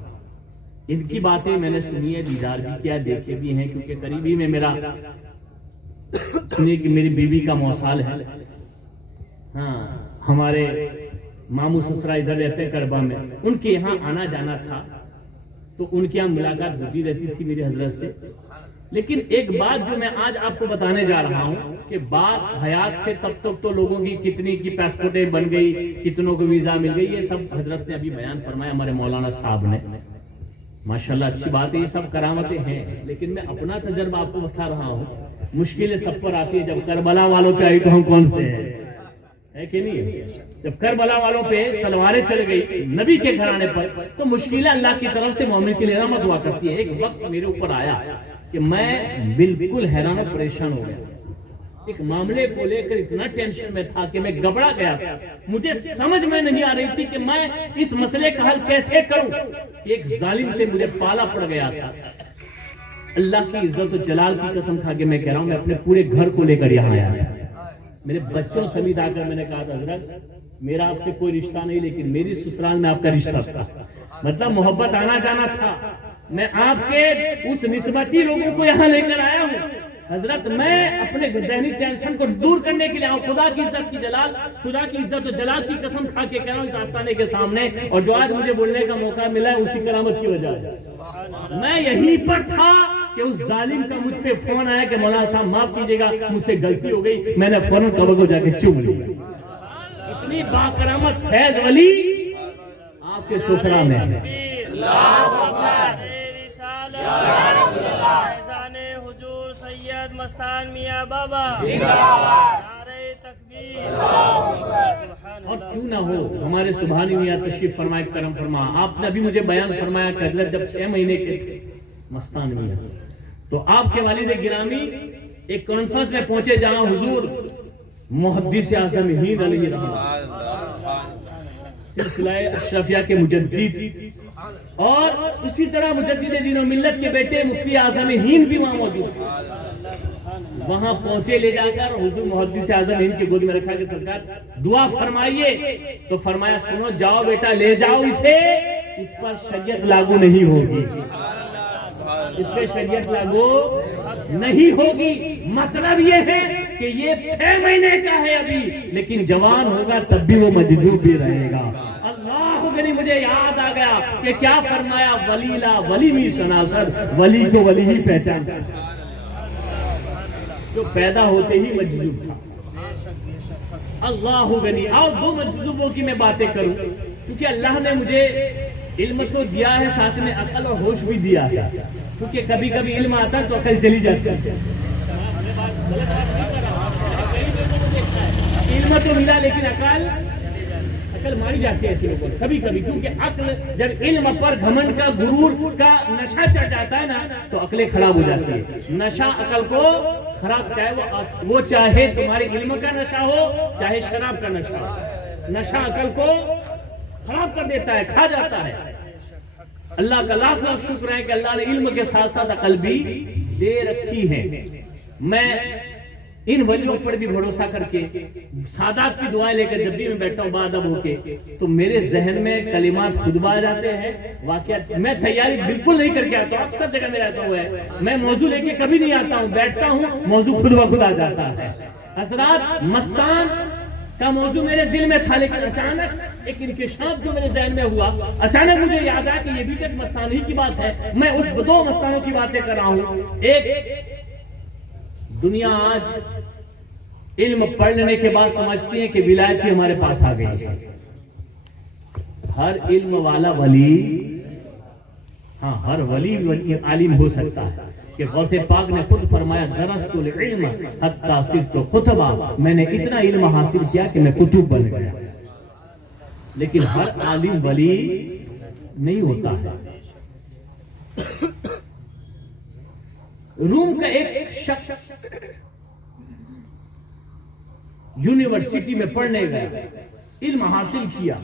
ان کی باتیں میں نے سنی ہے، دیدار بھی کیا، دیکھے بھی ہیں، کیونکہ قریبی میں میرا میری بیوی کا موسال ہے۔ ہاں ہمارے ماموں سسرا ادھر رہتے کربا میں، ان کے یہاں آنا جانا تھا تو ان کے یہاں ملاقات ہوتی رہتی تھی میری حضرت سے۔ لیکن ایک بات جو میں آج آپ کو بتانے جا رہا ہوں کہ بات حیات تھے تب تک تو لوگوں کی کتنی کی پاسپورٹیں بن گئی، کتنوں کو ویزا مل گئی، یہ سب حضرت نے ابھی بیان فرمایا، ہمارے مولانا صاحب نے۔ ماشاءاللہ اچھی بات ہے، یہ سب کرامتیں ہیں، لیکن میں اپنا تجربہ آپ کو بتا رہا ہوں۔ مشکلیں سب پر آتی ہے، جب کربلا والوں پہ آئی تو ہم کون سے ہیں، ہے کہ نہیں؟ جب کربلا والوں پہ تلواریں چل گئی نبی کے گھرانے پر تو مشکلیں اللہ کی طرف سے مومن کے لیے رحمت ہوا کرتی ہے۔ ایک وقت میرے اوپر آیا کہ میں بالکل حیران و پریشان ہو گیا، ایک معاملے کو لے کر اتنا ٹینشن میں تھا کہ میں گھبرا گیا تھا۔ مجھے سمجھ میں نہیں آ رہی تھی کہ میں اس مسئلے کا حل کیسے کروں۔ ایک ظالم سے مجھے پالا پڑ گیا تھا۔ اللہ کی عزت و جلال کی قسم کھا کے میں کہہ رہا ہوں، میں اپنے پورے گھر کو لے کر یہاں آیا تھا۔ میرے بچوں سمیت آ کر میں نے کہا تھا حضرت میرا آپ سے کوئی رشتہ نہیں، لیکن میری سسرال میں آپ کا رشتہ تھا، مطلب محبت آنا جانا تھا۔ میں آپ کے اس نسبتی لوگوں کو یہاں لے کر آیا ہوں حضرت، میں اپنے ذہنی ٹینشن کو دور کرنے کے لیے آؤں۔ خدا کی عزت کی جلال، خدا کی عزت و جلال کی قسم کھا کے کہہ رہا ہوں اس آستانے کے سامنے، اور جو آج مجھے بولنے کا موقع ملا ہے اسی کرامت کی وجہ ہے۔ میں یہیں پر تھا کہ اس ظالم کا مجھ پہ فون آیا کہ مولانا صاحب معاف کیجیے گا مجھ سے غلطی ہو گئی، میں نے فوراً قبر کو جا کے چوم لیا۔ اتنی باکرامت فیض ولی آپ کے سسرا میں ہے۔ اللہ اکبر۔ حضور سید مستان میاں بابا نعرہ تکبیر اور کیوں نہ ہو ہمارے سبحانی میاں تشریف فرمائے کرم فرما. آپ نے ابھی مجھے بیان فرمایا کہ حضرت جب 6 مہینے کے تھے مستان میاں تو آپ کے والد گرامی ایک کانفرنس میں پہنچے جہاں حضور محدث اعظم ہند علیہ رحمہ سلسلہ اشرفیہ کے مجدد اور اسی طرح مجدد دین و ملت کے بیٹے مفتی اعظم ہند بھی وہاں موجود ہیں. وہاں پہنچے لے جا کر حضور محدث اعظم ہند کی گود میں رکھا کہ سرکار دعا فرمائیے. تو فرمایا سنو جاؤ بیٹا لے جاؤ اسے, اس پر شریعت لاگو نہیں ہوگی, اس پہ شریعت لاگو نہیں ہوگی. مطلب یہ ہے کہ یہ 6 مہینے کا ہے ابھی, لیکن جوان ہوگا تب بھی وہ مجذوب بھی رہے گا. اللہ غنی مجھے یاد آ گیا کہ کیا فرمایا, ولی لا ولی می شناسد, ولی کو ولی ہی پہچان جو پیدا ہوتے ہی مجذوب تھا. اللہ غنی. آؤ 2 مجذوبوں کی میں باتیں کروں, کیونکہ اللہ نے مجھے علم تو دیا ہے, ساتھ میں عقل اور ہوش بھی دیا ہے. کیونکہ کبھی کبھی علم آتا تو عقل چلی جاتی ہے. علم تو ملا لیکن عقل ماری جاتی ہے ایسے لوگوں کو کبھی کبھی, کیونکہ عقل جب علم پر گھمنڈ کا غرور کا نشہ چڑھ جاتا ہے نا تو عقلیں خراب ہو جاتی ہے. نشہ عقل کو خراب, چاہے وہ چاہے تمہارے علم کا نشہ ہو چاہے شراب کا نشہ ہو, نشہ عقل کو خراب کر دیتا ہے, کھا جاتا ہے. اللہ کا لاکھ لاکھ شکر ہے کہ اللہ نے علم کے ساتھ ساتھ عقل بھی دے رکھی ہے. میں ان ولیوں پر بھی بھروسہ کر کے سادات کی دعائیں لے کر جب بھی میں بیٹھتا ہوں بادب ہو کے تو میرے ذہن میں کلمات خود آ جاتے ہیں. واقعات میں تیاری بالکل نہیں کر کے آتا ہوں, اکثر جگہ میرا ایسا ہوا ہے میں موضوع لے کے کبھی نہیں آتا ہوں, بیٹھتا ہوں موضوع خود بخود آ جاتا ہے. حضرات مستان کا موضوع میرے دل میں تھا, لیکن اچانک ایک انکشاف جو میرے ذہن میں ہوا, اچانک مجھے یاد آیا کہ یہ بھی ایک مستان ہی کی بات ہے. میں اس 2 مستانوں کی باتیں کر رہا ہوں. ایک دنیا آج علم پڑھ لینے کے بعد سمجھتی ہے کہ ولایت ہی ہمارے پاس آ گئی ہے. ہر علم والا ولی, ہاں ہر ولی عالم ہو سکتا ہے. کہ غوث پاک نے خود فرمایا درست العلم حتی صرت کتبا, میں نے اتنا علم حاصل کیا کہ میں کتب بن گیا. لیکن ہر عالم ولی نہیں ہوتا ہے. روم کا ایک شخص یونیورسٹی میں پڑھنے گیا, علم حاصل کیا,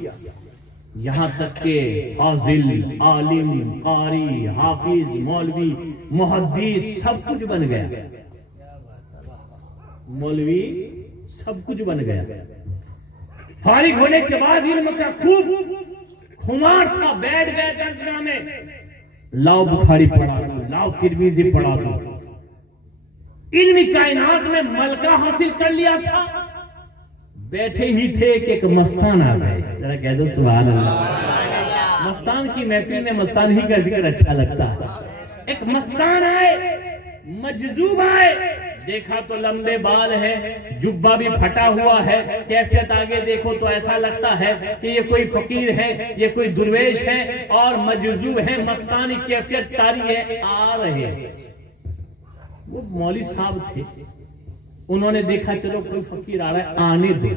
یہاں تک کہ فاضل, عالم, قاری, حافظ, مولوی, محدث سب کچھ بن گیا. مولوی سب کچھ بن گیا. فارغ ہونے کے بعد علم کا خوب خمار تھا, بیٹھ گئے درسگاہ میں, لاؤ بخاری پڑھا دو, لاؤ ترمذی پڑھا دو. علمی کائنات میں ملکہ حاصل کر لیا تھا. بیٹھے ہی تھے کہ ایک مستان آ گئے. ذرا کہہ دو سبحان اللہ. مستان کی محفل میں مستان ہی کا ذکر اچھا لگتا ہے. ایک مستان آئے, مجذوب آئے, دیکھا تو لمبے بال ہے, جبہ بھی پھٹا ہوا ہے, کیفیت آگے دیکھو تو ایسا لگتا ہے کہ یہ کوئی فقیر ہے, یہ کوئی درویش ہے, اور مجذوب ہے, مستانی کیفیت طاری ہے. آ رہے ہیں وہ مولوی صاحب تھے, انہوں نے دیکھا چلو کوئی فقیر آ رہا ہے آنے دے.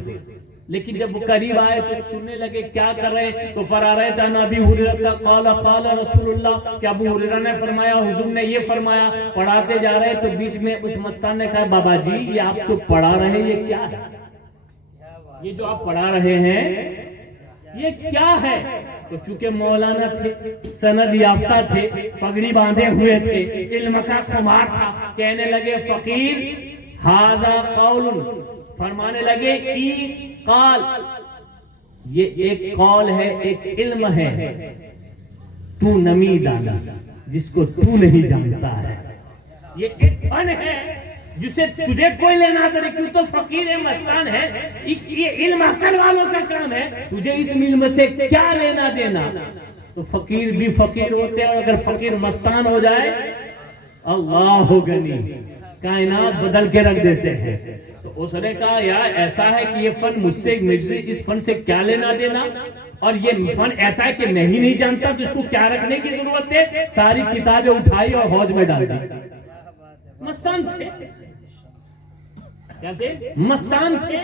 لیکن جب وہ قریب آئے تو سننے لگے کیا کر رہے, تو فرا رہے تھا نبی حریرہ قال قال رسول اللہ, کہ ابو حریرہ نے فرمایا, حضور نے یہ فرمایا. پڑھاتے جا رہے تو بیچ میں اس مستان نے کہا بابا جی یہ آپ تو پڑھا رہے ہیں, یہ کیا ہے, یہ جو آپ پڑھا رہے ہیں یہ کیا ہے. تو چونکہ مولانا تھے, سند یافتہ تھے, پگڑی باندھے ہوئے تھے, علم کا خمار تھا, کہنے لگے فقیر ھذا قول, فرمانے لگے ای قال, یہ ایک قول ہے, ایک علم ہے, تو نمی دانا جس کو تو نہیں جانتا ہے. یہ ایک فن ہے جسے تجھے کوئی لینا دے, کیوں تو فقیر ہے, مستان ہے, یہ علم عقل والوں کا کام ہے, تجھے اس علم سے کیا لینا دینا. تو فقیر بھی فقیر ہوتے ہیں, اور اگر فقیر مستان ہو جائے اللہ غنی کائنات بدل کے رکھ دیتے ہیں. تو اس نے کہا یار ایسا ہے کہ یہ فن مجھ سے اس فن سے کیا لینا دینا, اور یہ فن ایسا ہے کہ میں ہی نہیں جانتا تو اس کو کیا رکھنے کی ضرورت ہے. ساری کتابیں اٹھائی اور حوض میں ڈال دی. مستان تھے. کیا تھے؟ مستان تھے.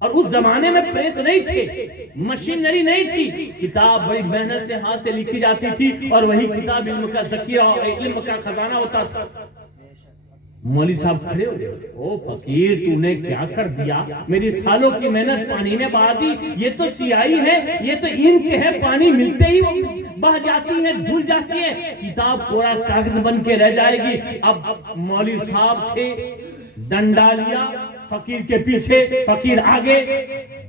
اور اس زمانے میں پریس نہیں تھے, مشینری نہیں تھی, کتاب بڑی محنت سے ہاتھ سے لکھی جاتی تھی اور وہی کتاب علم کا ذخیرہ اور علم کا خزانہ ہوتا تھا. مولوی صاحب کھڑے ہو گئے, او فقیر تو نے کیا کر دیا, میری سالوں کی محنت پانی میں بہا دی. یہ تو سیاہی ہے, یہ تو انک ہے, پانی ملتے ہی وہ بہ جاتی ہے, دھل جاتی ہے, کتاب پورا کاغذ بن کے رہ جائے گی. اب مولوی صاحب تھے, ڈنڈا لیا, فقیر کے پیچھے, فقیر آگے,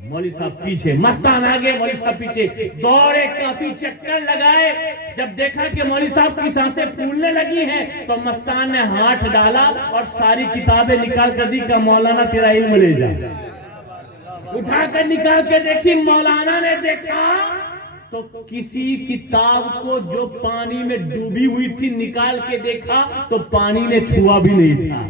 مولوی صاحب پیچھے, مستان آگے, مولوی صاحب پیچھے, دوڑے, کافی چکر لگائے. جب دیکھا کہ مولوی صاحب کی سانسیں پھولنے لگی ہیں تو مستان نے ہاتھ ڈالا اور ساری کتابیں نکال کر دی کہ مولانا تیرا علم لے جا. اٹھا کر نکال کے دیکھی, مولانا نے دیکھا تو کسی کتاب کو جو پانی میں ڈوبی ہوئی تھی نکال کے دیکھا تو پانی نے چھوا بھی نہیں تھا,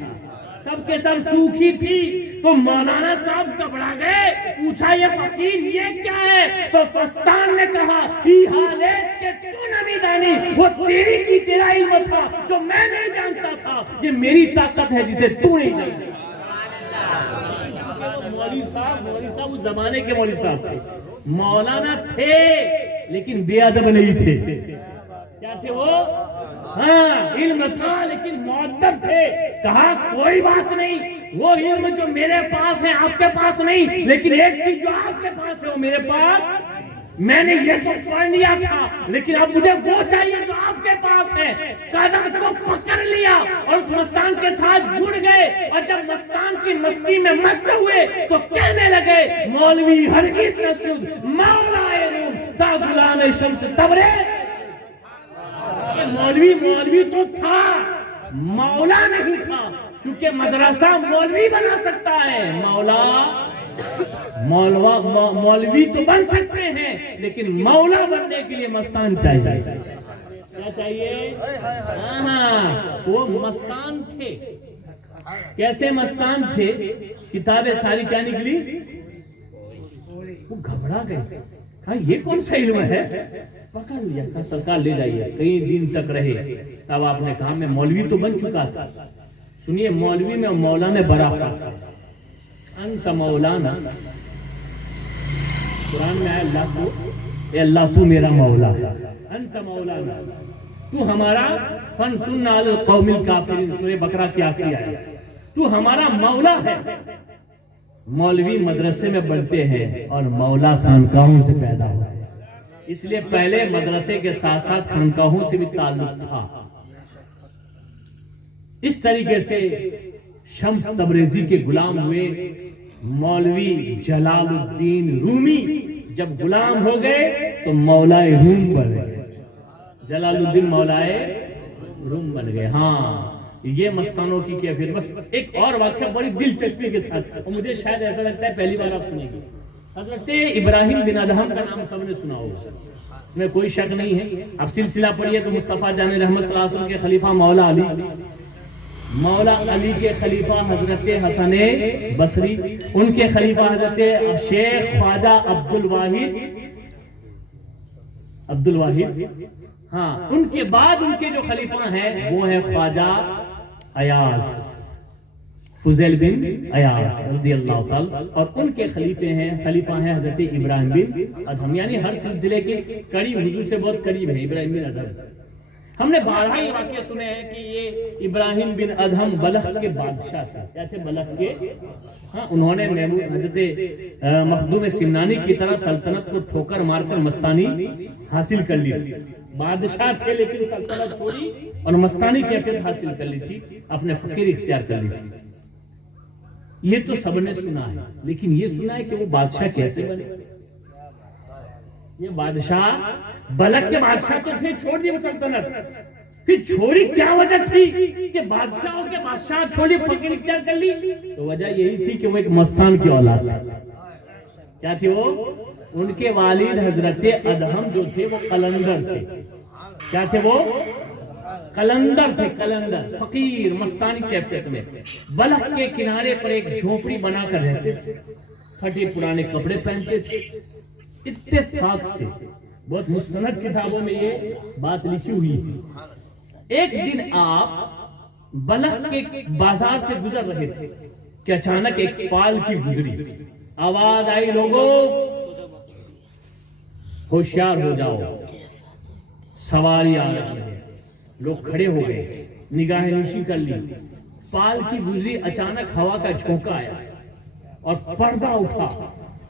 سب کے سب سوکھی تھی. تو مولانا صاحب گھبرا گئے, پوچھا یہ فقیر یہ کیا ہے؟ تو مستان نے کہا ای حالت کہ تو نبی دانی, وہ تیری کی تیرا علم تھا جو میں نہیں جانتا تھا, یہ میری طاقت ہے جسے تو نہیں جانتا. مولوی صاحب اس زمانے کے مولوی صاحب تھے, مولانا تھے لیکن بے ادب نہیں تھے. کیا تھے وہ؟ ہاں علم تھا لیکن مؤدب تھے. کہا کوئی بات نہیں, وہ علم جو میرے پاس ہے آپ کے پاس نہیں, لیکن ایک چیز جو آپ کے پاس ہے وہ میرے پاس, میں نے یہ تو پڑھ لیا تھا لیکن اب مجھے وہ چاہیے جو آپ کے پاس ہے. قدم کو پکڑ لیا اور اس مستان کے ساتھ جڑ گئے, اور جب مستان کی مستی میں مست ہوئے تو کہنے لگے مولوی ہرگز نہ شد مولا روم دا غلام شمس تبریز. مولوی تو تھا, مولا نہیں تھا, کیونکہ مدرسہ مولوی بنا سکتا ہے, مولوی تو بن سکتے ہیں لیکن مولا بننے کے لیے مستان چاہیے. کیا چاہیے؟ ہاں وہ مستان تھے. کیسے مستان تھے؟ کتابیں ساری کیا نکلی, وہ گھبرا گئے, ہاں یہ کون سا علم ہے؟ پکڑ لیا, کہا سرکار لے جائیے, کئی دن تک رہے. تب آپ نے کہا میں مولوی تو بن چکا تھا. سنیے, مولوی میں اور مولا میں بڑا فرق ہے. انت مولانا, قرآن میں اللہ کو, اے اللہ تو میرا مولا ہے. انت مولانا, تو ہمارا, فانصرنا علی القوم الکافرین, سورہ بقرہ کی آخری آیت, تو ہمارا مولا ہے. مولوی مدرسے میں بنتے ہیں اور مولا خانقاہوں سے پیدا ہوتے ہیں. اس لیے پہلے مدرسے کے ساتھ ساتھ خانقاہوں سے بھی تعلق تھا. اس طریقے سے شمس تبریزی کے غلام ہوئے مولوی جلال الدین رومی. جب غلام ہو گئے تو مولا روم بن گئے, جلال الدین مولا روم بن گئے. ہاں یہ مستانوں کی کیفیت. بس ایک اور واقعہ بڑی دلچسپی کے ساتھ, اور مجھے شاید ایسا لگتا ہے پہلی بار آپ سنیں گے. حضرت ابراہیم بن ادہم کا نام سب نے سنا ہوگا, اس میں کوئی شک نہیں ہے. اب سلسلہ پڑھیے تو مصطفیٰ جان رحمت صلی اللہ علیہ وسلم کے خلیفہ مولا علی کے خلیفہ حضرت حسن بصری, ان کے خلیفہ حضرت شیخ خواجہ عبد الواحد. ہاں ان کے بعد ان کے جو خلیفہ ہیں وہ ہے خواجہ ایاز, فضیل بن ایاز رضی اللہ تعالی, اور ان کے خلیفہ ہیں حضرت ابراہیم بن ادہم. یعنی ہر سلسلے کے قریب, حضور سے بہت قریب ہیں ابراہیم بن ادہم. ہم نے بارہا یہ واقعہ سنے ہیں کہ یہ ابراہیم بن ادہم بلخ کے بادشاہ تھے. کیا تھے؟ بلخ کے. ہاں انہوں نے حضرت مخدوم سمنانی کی طرح سلطنت کو ٹھوکر مار کر مستانی حاصل کر لی. بادشاہ تھے لیکن سلطنت چھوڑی اور مستانی کیفیت حاصل کر لی تھی, اپنے فقیر اختیار کر لی تھی. یہ تو سب نے سنا ہے, لیکن یہ سنا ہے کہ وہ بادشاہ کیسے بنے. یہ بادشاہ بلخ کے بادشاہ تو تھے, چھوڑ دی وہ سلطنت, پھر چھوڑی کیا وجہ تھی کہ بادشاہوں کے بادشاہ چھوڑی فقیر اختیار کر لی؟ تو وجہ یہی تھی کہ وہ ایک مستان کی اولاد تھی. کیا تھی وہ؟ ان کے والد حضرت ادہم جو تھے وہ قلندر تھے. کیا تھے وہ؟ قلندر تھے, قلندر, فقیر مستانی کیفیت میں بلخ کے کنارے پر ایک جھونپڑی بنا کر رہتے تھے, پھٹے پرانے کپڑے پہنتے تھے. اتفاق سے بہت مستند کتابوں میں یہ بات لکھی ہوئی ہے. ایک دن آپ بلخ کے بازار سے گزر رہے تھے کہ اچانک ایک پالکی گزری. آواز آئی لوگوں ہوشیار ہو جاؤ, سواری آ رہی ہے. لوگ کھڑے ہو گئے, نگاہیں نیچی کر لی. پالکی گزری, اچانک ہوا کا جھونکا آیا اور پردہ اٹھا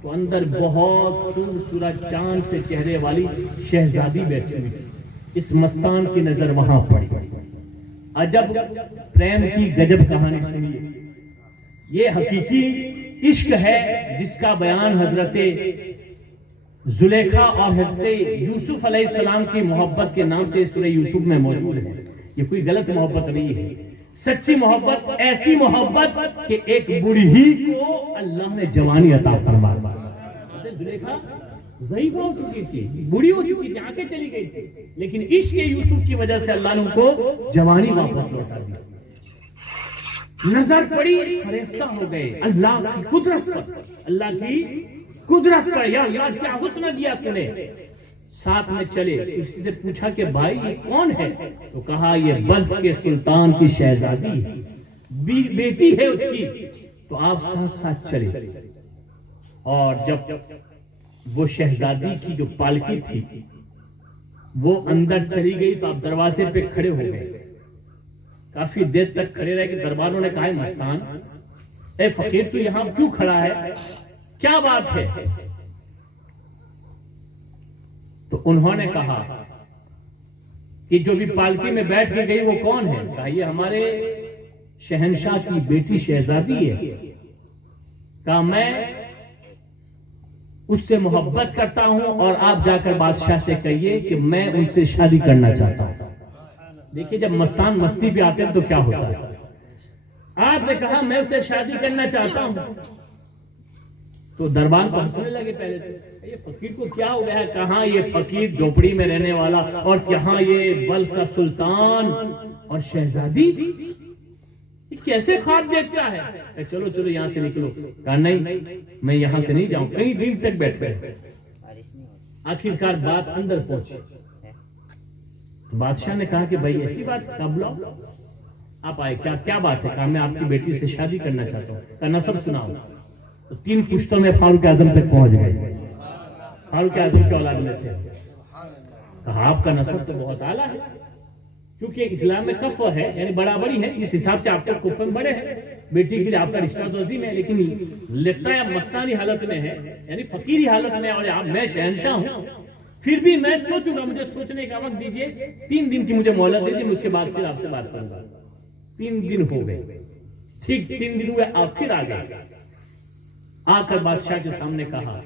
تو اندر بہت خوبصورت چاند سے چہرے والی شہزادی بیٹھی ہوئی. اس مستان کی نظر وہاں پڑی. عجب پریم کی گجب کہانی سنیے. یہ حقیقی عشق ہے جس کا بیان حضرت زلیخا اور حضرت یوسف علیہ السلام کی محبت کے نام سے سورہ یوسف میں موجود ہے. یہ کوئی غلط محبت نہیں ہے, سچی محبت, ایسی محبت کہ ایک بوڑھی ہی کو اللہ نے جوانی عطا فرمائی. زلیخا ضعیفہ ہو چکی تھی, بوڑھی ہو چکی تھی, آنکھیں چلی گئی تھی, لیکن عشق یوسف کی وجہ سے اللہ نے ان کو جوانی واپس لوٹا دی. نظر پڑی, فریفتہ ہو گئے اللہ کی قدرت پر, اللہ کی قدرت پر. یا اللہ کیا حسن دیا تم نے. ساتھ میں چلے, کسی سے پوچھا کہ بھائی یہ کون ہے, تو کہا یہ بلخ کے سلطان کی شہزادی ہے, بیٹی ہے اس کی. تو آپ ساتھ ساتھ چلے, اور جب وہ شہزادی کی جو پالکی تھی وہ اندر چلی گئی تو آپ دروازے پہ کھڑے ہو گئے. کافی دیر تک کھڑے رہے کہ درباروں نے کہا مستان, اے فقیر تو یہاں کیوں کھڑا ہے, کیا بات ہے؟ تو انہوں نے کہا کہ جو بھی پالکی میں بیٹھ کے گئی وہ کون ہے؟ کہا یہ ہمارے شہنشاہ کی بیٹی شہزادی ہے. کہا میں اس سے محبت کرتا ہوں اور آپ جا کر بادشاہ سے کہیے کہ میں ان سے شادی کرنا چاہتا ہوں. دیکھیے جب مستان مستی پہ آتے ہیں تو کیا ہوتا ہے. آپ نے کہا میں اس سے شادی کرنا چاہتا ہوں, تو دربار کو ہنسنے لگے. پہلے تو یہ فقیر کو کیا ہو گیا ہے, کہاں یہ فقیر جھوپڑی میں رہنے والا اور کہاں یہ بلخ کا سلطان اور شہزادی, کیسے خواب دیکھتا ہے. چلو چلو یہاں سے نکلو. کہا نہیں میں یہاں سے نہیں جاؤں, کئی دن تک بیٹھے. آخرکار بات اندر پہنچی. بادشاہ نے کہا کہ بھائی ایسی بات, کب لاؤ آپ آئے, کیا بات ہے؟ کہا میں آپ کی بیٹی سے شادی کرنا چاہتا ہوں. کہا نسب سناؤ. تو 3 پشتوں میں فاروق اعظم تک پہنچ گئے. فاروق اعظم کے اولاد میں سے. کہا آپ کا نسب تو بہت اعلیٰ ہے, کیونکہ اسلام میں کف ہے یعنی برابری ہے, اس حساب سے آپ کا کفن بڑے ہیں, بیٹی کے لیے آپ کا رشتہ تو عظیم ہے. لیکن لگتا ہے مستانی حالت میں ہے یعنی فقیری حالت میں, اور میں شہنشاہ ہوں, پھر بھی میں سوچوں گا, مجھے سوچنے کا وقت دیجئے, 3 دن کی مجھے مہلت دیجئے, اس کے بعد پھر آپ سے بات کروں گا. 3 دن ہو گئے, ٹھیک 3 دن ہوئے, آپ پھر آ گئے. آ کر بادشاہ کے سامنے کہا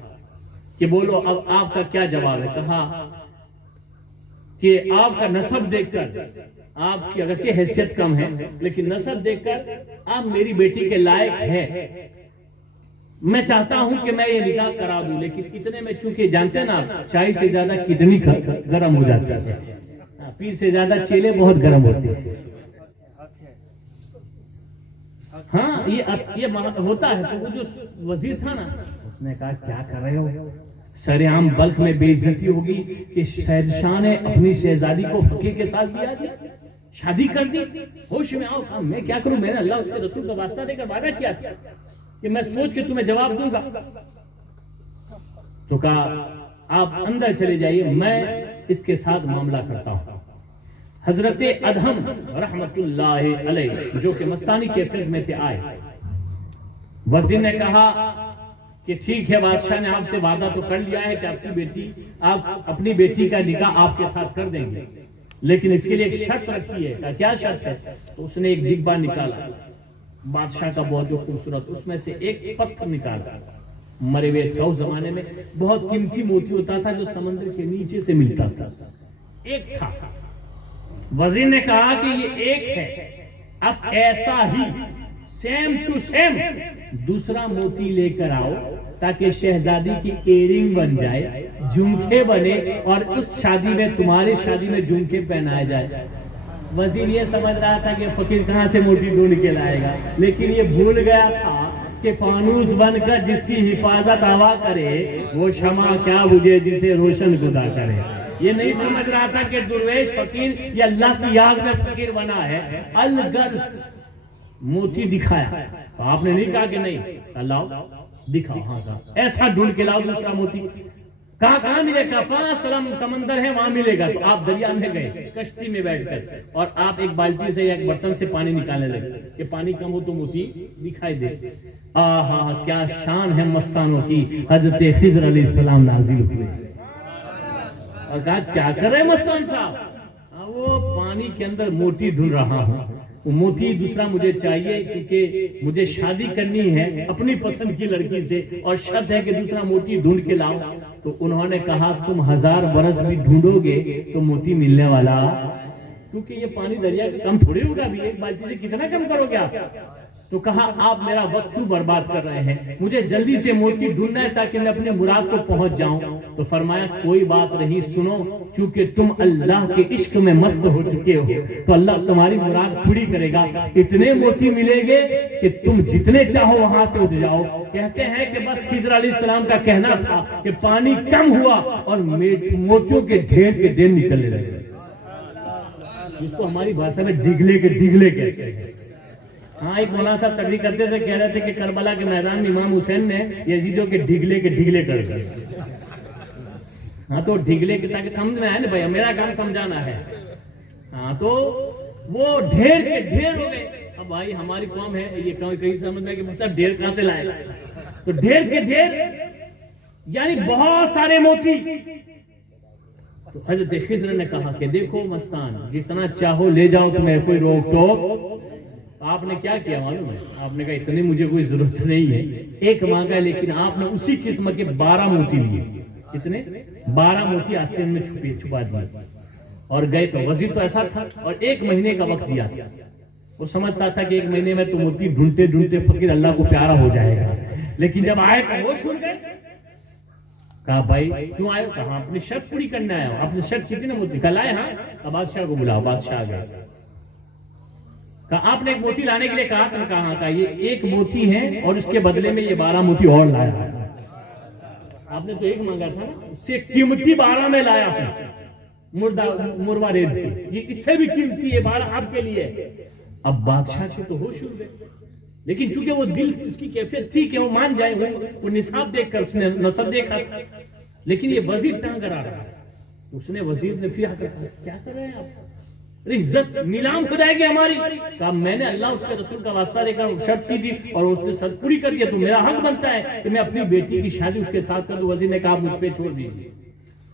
کہ بولو اب آپ کا کیا جواب ہے. کہا کہ آپ کا نسب دیکھ کر, آپ کی اگرچہ حیثیت کم ہے لیکن نسب دیکھ کر آپ میری بیٹی کے لائق ہے. میں چاہتا ہوں کہ میں یہ نکاح کرا دوں, لیکن اتنے میں چونکہ جانتے ہیں نا چائے سے زیادہ کڈنی گرم ہو جاتا ہے, پیر سے زیادہ چیلے بہت گرم ہوتے ہیں. ہاں یہ ہوتا ہے. تو وہ جو وزیر تھا نا, اس نے کہا کیا کر رہے ہو, سر عام بلخ میں بے عزتی ہوگی کہ شہنشاہ نے اپنی شہزادی کو فقیر کے ساتھ دیا, شادی کر دی. ہوش میں آؤ. میں کیا کروں, میں نے اللہ اس کے رسول کا واسطہ دے کر وعدہ کیا تھا کہ میں سوچ کے تمہیں جواب دوں گا. تو کہا آپ اندر چلے جائیے, میں اس کے ساتھ معاملہ کرتا ہوں. حضرت ادہم رحمت اللہ علیہ جو کہ مستانی کیفیت میں تھے آئے. وزیر نے کہا کہ ٹھیک ہے, بادشاہ نے آپ سے وعدہ تو کر لیا ہے کہ آپ اپنی بیٹی کا نکاح آپ کے ساتھ کر دیں گے, لیکن اس کے لیے ایک شرط رکھی ہے. کیا شرط ہے؟ تو اس نے ایک ڈبہ نکالا بادشاہ کا بہت جو خوبصورت, اس میں سے ایک پتھر نکالا. مرے ہوئے تھا اس زمانے میں, بہت قیمتی موتی ہوتا تھا جو سمندر کے نیچے سے ملتا تھا. ایک تھا. وزیر نے کہا کہ یہ ایک ہے, اب ایسا ہی سیم ٹو سیم دوسرا موتی لے کر آؤ تاکہ شہزادی کی ایئرنگ بن جائے, جھمکے بنے, اور اس شادی میں تمہاری شادی میں جھمکے پہنائے جائے. وزیر یہ سمجھ رہا تھا کہ فقیر کہاں سے موتی ڈھونڈ کے لائے گا, لیکن یہ بھول گیا تھا کہ فانوس بن کر جس کی حفاظت ہوا کرے وہ شمع کیا بجھے جسے روشن خدا کرے. یہ نہیں سمجھ رہا تھا کہ درویش فقیر یہ اللہ کی یاد میں فقیر بنا ہے. الغرض موتی دکھایا تو آپ نے نہیں کہا کہ نہیں اللہ دکھاؤ. ہاں کہا ایسا ڈھونڈ کے لاؤ دوسرا موتی. کہاں ملے گا؟ فاصلم سمندر ہے وہاں ملے گا. تو آپ دریا میں گئے کشتی میں بیٹھ کر اور آپ ایک بالٹی سے یا ایک برتن سے پانی نکالنے لگے کہ پانی کم ہو تو موتی دکھائی دے. آہا کیا شان ہے مستانوں کی. حضرت خضر علیہ السلام نازل ہوئے اور کہا کیا کر رہے مستان صاحب؟ وہ پانی کے اندر موتی دھل رہا ہوں. وہ موتی دوسرا مجھے چاہیے کیونکہ مجھے شادی کرنی ہے اپنی پسند کی لڑکی سے اور شرط ہے کہ دوسرا موتی ڈھونڈ کے لاؤ. تو انہوں نے کہا تم 1000 برس بھی ڈھونڈو گے تو موتی ملنے والا, کیونکہ یہ پانی دریا سے کم تھوڑی ہوگا. بھی ایک بالٹی سے کتنا کم کرو گے آپ؟ تو کہا آپ میرا وقت کیوں برباد کر رہے ہیں؟ مجھے جلدی سے موتی ڈھونڈنا ہے تاکہ میں اپنے مراد کو پہنچ جاؤں. تو فرمایا کوئی بات نہیں, سنو, چونکہ تم اللہ کے عشق میں مست ہو چکے ہو تو اللہ تمہاری مراد پوری کرے گا. اتنے موتی ملیں گے کہ تم جتنے چاہو وہاں سے اٹھ جاؤ. کہتے ہیں کہ بس خضر علیہ السلام کا کہنا تھا کہ پانی کم ہوا اور موتیوں کے ڈھیر کے ڈھیر نکلنے لگے, جس کو ہماری بھاشا میں ڈگلے کے ڈگلے کہتے ہیں. ہاں ایک مولانا صاحب تقریر کرتے تھے, کہہ رہے تھے کہ کربلا کے میدان میں امام حسین نے یزیدیوں کے ڈگلے کے ڈگلے کر دیے. ہاں تو ڈگلے کے تاکہ سمجھ میں آئے نا بھائی, میرا کام سمجھانا ہے. ہاں تو وہ ڈھیر کے ڈھیر ہو گئے. اب بھائی ہماری قوم ہے یہ کہیں سمجھ میں کہ صاحب ڈھیر کہاں سے لائے؟ تو ڈھیر کے ڈھیر یعنی بہت سارے موتی. تو حضرت خضر نے کہا کہ دیکھو مستان جتنا چاہو لے جاؤ, تمہیں کوئی روک ٹوک. آپ نے کیا کیا معلوم ہے؟ آپ نے کہا اتنی مجھے کوئی ضرورت نہیں ہے, ایک مانگا لیکن آپ نے اسی قسم کے 12 موتی لیے. کتنے؟ 12 موتی آستین میں چھپا دیے اور گئے. تو وزیر تو ایسا تھا اور 1 مہینے کا وقت دیا. وہ سمجھتا تھا کہ 1 مہینے میں تو موتی ڈھونڈتے ڈھونڈتے فقیر اللہ کو پیارا ہو جائے گا. لیکن جب آئے تو وہ چھوڑ گئے. کہا بھائی کیوں آئے؟ کہا اپنی شرط پوری کرنے آئے ہو. آپ نے شرط کتنے موتی؟ کل آئے. ہاں بادشاہ کو بلاؤ. بادشاہ گئے. کہا آپ نے ایک موتی لانے کے لیے کہا تھا. کہا کہ یہ 1 موتی ہے اور اس کے بدلے میں یہ 12 موتی اور لایا. آپ نے تو 1 مانگا تھا, اس سے قیمتی 12 میں لایا آپ نے مروہ ریت کی. یہ اس سے بھی قیمتی ہے 12 آپ کے لیے. اب بادشاہ کے تو ہوش اڑ گئے, لیکن چونکہ وہ دل اس کی کیفیت تھی کہ وہ مان جائے, وہ نصاب دیکھ کر اس نے نصب دیکھا تھا. لیکن یہ وزیر ٹانگ کرا رہا, اس نے وزیر نے پھر کیا کر رہے ہیں آپ؟ عزت نیلام ہو جائے گی ہماری. کہا میں نے اللہ اس کے رسول کا واسطہ لے کر شرط کی تھی اور اس نے شرط پوری کر دیا, تو میرا حق بنتا ہے کہ میں اپنی بیٹی کی شادی اس کے ساتھ کر دوں. وزیر نے کہا مجھ پہ چھوڑ دیجیے.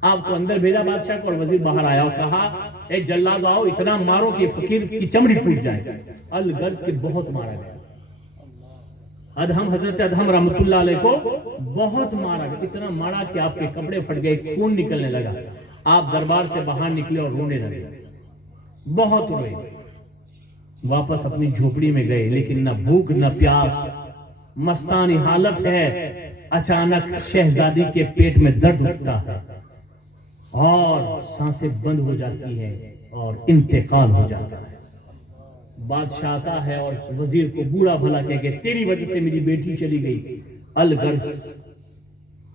آپ کو اندر بھیجا بادشاہ کو اور وزیر باہر آیا اور کہا اے جلاد آؤ, اتنا مارو کہ فقیر کی چمڑی ٹوٹ جائے. الغرض کے بہت مارا گیا. ادہم حضرت ادہم رحمت اللہ علیہ کو بہت مارا گیا. اتنا مارا کہ آپ کے کپڑے پھٹ گئے, خون نکلنے لگا. آپ دربار سے باہر نکلے اور رونے لگے, بہت روئے. واپس اپنی جھوپڑی میں گئے, لیکن نہ بھوک نہ پیاس, مستانی حالت ہے. اچانک شہزادی کے پیٹ میں درد اٹھتا ہے اور سانسیں بند ہو جاتی ہے اور انتقال ہو جاتا ہے. بادشاہ آتا ہے اور وزیر کو بوڑھا بھلا کہہ کہ تیری وجہ سے میری بیٹی چلی گئی. الغرض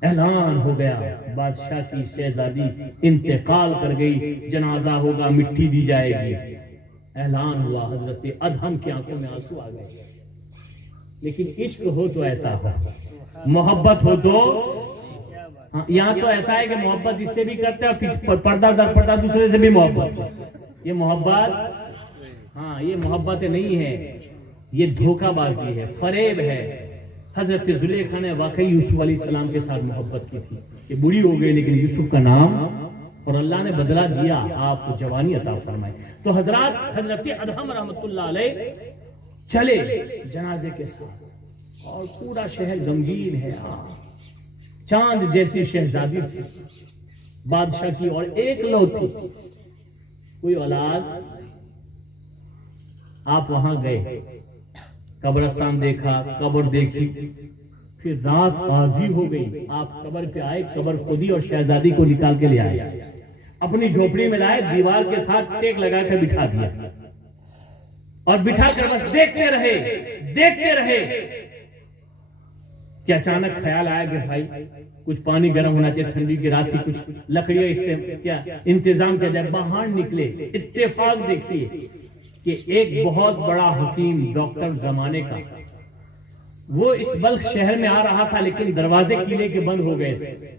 اعلان ہو گیا بادشاہ کی شہزادی انتقال کر گئی, جنازہ ہوگا, مٹی دی جائے گی. اعلان ہوا, حضرت ادہم کی آنکھوں میں آنسو آ گئے. لیکن عشق ہو تو ایسا ہو, محبت ہو تو یہاں تو ایسا ہے کہ محبت اس سے بھی کرتے ہیں اور پردہ در پردہ دوسرے سے بھی محبت. یہ محبت, ہاں یہ محبت نہیں ہے, یہ دھوکہ بازی ہے, فریب ہے. حضرت زلیخا نے واقعی یوسف علیہ السلام کے ساتھ محبت کی تھی. یہ بڑی ہو گئی لیکن یوسف کا نام, اور اللہ نے بدلہ دیا, آپ کو جوانی عطا فرمائے. تو حضرت ادہم رحمت اللہ علیہ چلے جنازے کے ساتھ اور پورا شہر غمگین ہے. چاند جیسی شہزادی تھی بادشاہ کی اور ایک لو تھی, کوئی اولاد. آپ وہاں گئے, قبرستان دیکھا, قبر دیکھی, پھر رات آدھی ہو گئی. آپ قبر پہ آئے, قبر کھودی اور شہزادی کو نکال کے لے آئے, اپنی جھوپڑی میں لائے, دیوار کے ساتھ ٹیک لگا کر بٹھا دیا اور بٹھا کر بس دیکھتے رہے کہ اچانک خیال آیا کہ بھائی کچھ پانی گرم ہونا چاہیے، ٹھنڈی کی رات تھی، کچھ لکڑیاں کیا انتظام کیا جائے۔ باہر نکلے، اتفاق دیکھیے کہ ایک بہت بڑا حکیم ڈاکٹر زمانے کا وہ اس بلخ شہر میں آ رہا تھا، لیکن دروازے قلعے کے بند ہو گئے تھے،